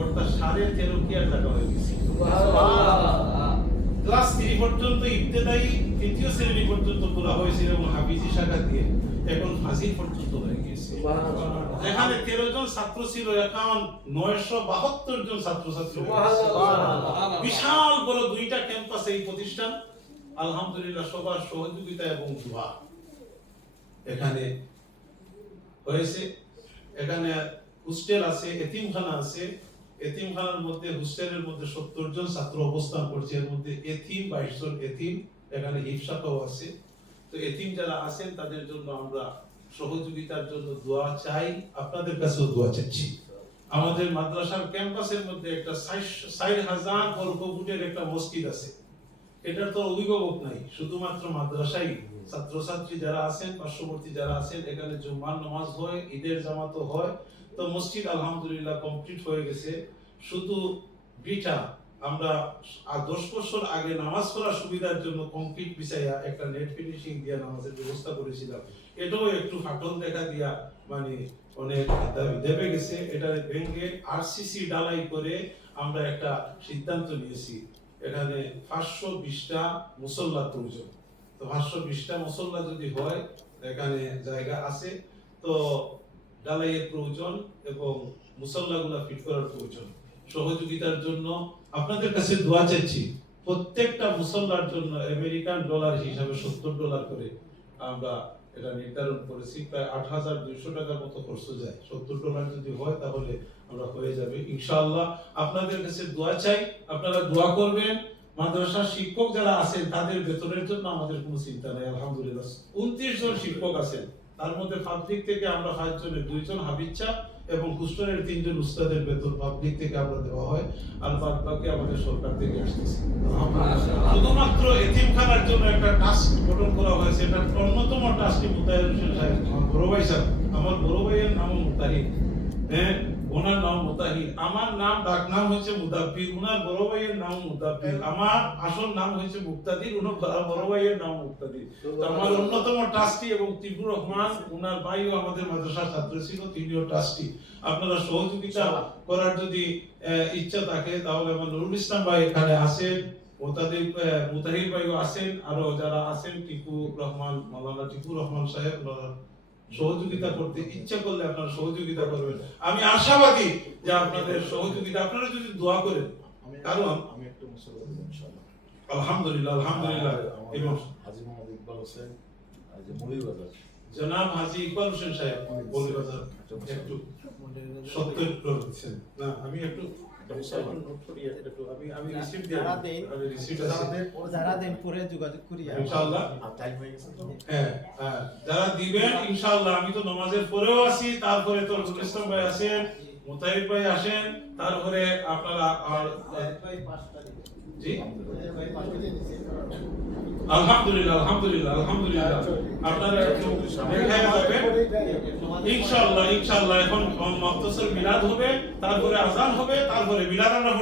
অর্থাৎ 13.5 টাকা হয়ে গেছে। ক্লাস 3 পর্যন্ত ইবতেদায়ী, 3য় শ্রেণী পর্যন্ত পুরো হয়েছিল এবং হাফিজি শাখা দিয়ে এখন ফাজিল পর্যন্ত হয়ে গেছে। এখানে 13 জন ছাত্র ছিল, এখন 972 জন ছাত্রছাত্রী হয়ে গেছে। বিশাল বড় 2টা ক্যাম্পাস এই প্রতিষ্ঠান। আলহামদুলিল্লাহ, সবার সহযোগিতা এবং দোয়া। এখানে হয়েছে। এখানে হোস্টেল আছে, এতিমখানা আছে। এতিমখানার মধ্যে হোস্টেলের মধ্যে 70 জন ছাত্র অবস্থান করছে, এর মধ্যে এতিম 22 জন এতিম। এখানে হিফসাটাও আছে। তো এতিম যারা আছেন তাদের জন্য আমরা সহযোগিতার জন্য দোয়া চাই, আপনাদের কাছেও দোয়া চাচ্ছি। আমাদের মাদ্রাসার ক্যাম্পাসের মধ্যে একটা 60,000 বর্গ ফুটের একটা মসজিদ আছে। এটার তো অভিভাবক নাই, শুধুমাত্র মাদ্রাসাই ছাত্রছাত্রী যারা আছেন, পার্শ্ববর্তী যারা আছেন, এখানে জুম্মার নামাজ হয়, ঈদের জামাতও হয়। তো মসজিদ আলহামদুলিল্লাহ কমপ্লিট হয়ে গেছে। শুধু বিটা আমরা 10 বছর আগে নামাজ পড়ার সুবিধার জন্য কংক্রিট বিছাইয়া একটা নেট ফিনিশিং দিয়ে নামাজের ব্যবস্থা করেছিলাম। এটাও একটু ফাটল দেখা দিয়া মানে অনেক দেবে গেছে। এটা ভেঙে আরসিসি ঢালাই করে আমরা একটা সিদ্ধান্ত নিয়েছি। এখানে 520টা মুসল্লা প্রয়োজন। তো 520টা মুসল্লা যদি হয়, এখানে জায়গা আছে, তো ঢালাইয়ের প্রয়োজন এবং মুসল্লাগুলা ফিট করার প্রয়োজন। সহযোগিতার জন্য আপনাদের কাছে দোয়া চাচ্ছি। প্রত্যেকটা মুসল্লার জন্য আমেরিকান ডলার হিসাবে $70 করে আমরা এটা নির্ধারণ করেছি। প্রায় 8,200 টাকার মতো খরচ যায়। $70 যদি হয় তাহলে আমরা হয়ে যাবে ইনশাআল্লাহ। আপনাদের কাছে দোয়া চাই, আপনারা দোয়া করবেন। মাদ্রাসার শিক্ষক যারা আছেন তাদের বেতনের জন্য আমাদের কোনো চিন্তা নাই আলহামদুলিল্লাহ। 29 জন শিক্ষক আছেন, তার মধ্যে পাবলিক থেকে আমরা 5 জনের 2 জন হাফিজ সাহেব এবং হুস্টনের 3 জন উস্তাদের বেতন পাবলিক থেকে আমরা দেওয়া হয়, আর বাদ বাকি আমাদের সরকার থেকে আসতেছে। শুধুমাত্র এতিমখানার জন্য একটা টাস্ক গঠন করা হয়েছে। এটা অন্যতম টাস্কটি মুতাহির হোসেন সাহেব, আমার বড় ভাই সাহেব। আমার বড় ভাইয়ের নাম মুতাহির, হ্যাঁ, ওনার নাম মুতাহির। আমার নাম ডাক নাম হচ্ছে মুদাব্বির, ওনার বড় ভাইয়ের নাম মুদাব্বির। আমার আসল নাম হচ্ছে মুক্তাদির, ওনার বড় ভাইয়ের নাম মুক্তাদির। তো আমার অন্যতম ট্রাস্টি এবং ত্রিপুর রহমান, ওনার ভাইও আমাদের মাদ্রাসার ছাত্র ছিল, তিনিও ট্রাস্টি। আপনারা সহযোগিতা করার যদি ইচ্ছা থাকে তাহলে আমার নুরুল ইসলাম ভাই এখানে আছেন, মুতাহির ভাইও আছেন, আরো যারা আছেন টিপু রহমান, মাওলানা টিপু রহমান সাহেব, সহযোগিতা করতে ইচ্ছা করলে আপনারা সহযোগিতা করবেন। আমি আশাবাদী যে আপনাদের সহযোগিতা, আপনারা যদি দোয়া করেন, কারণ আমি একটু মুসল্লা দেব ইনশাআল্লাহ। আলহামদুলিল্লাহ আলহামদুলিল্লাহ। এবং হাজী মোহাম্মদ ইকবাল হোসেন, আর যে মৌলভীবাজার জনাব হাজী ইকবাল হোসেন সাহেব মৌলভীবাজার একটু সত্যের করছেন না, আমি একটু নোট করি একটু, আমি রিসিপ্ট দিই, আমি রিসিপ্ট আছে যারা দেন পরে যোগাযোগ করিয়া ইনশাআল্লাহ। আর টাইম হয়ে গেছে তো। হ্যাঁ হ্যাঁ, যারা দিবেন ইনশাআল্লাহ। আমি তো নামাজের পরেও আছি, তারপরে তো নুরুল ইসলাম ভাই আছেন, মুতাহির ভাই আসেন, তারপরে আপনারা আর জি আলহামদুলিল্লাহ আলহামদুলিল্লাহ আলহামদুলিল্লাহ। আপনারা একটু দেখায় যাবেন ইনশাআল্লাহ ইনশাআল্লাহ। এখন মুক্তাসর মিলাদ হবে, তারপরে আযান হবে, তারপরে মিলাদ আমরা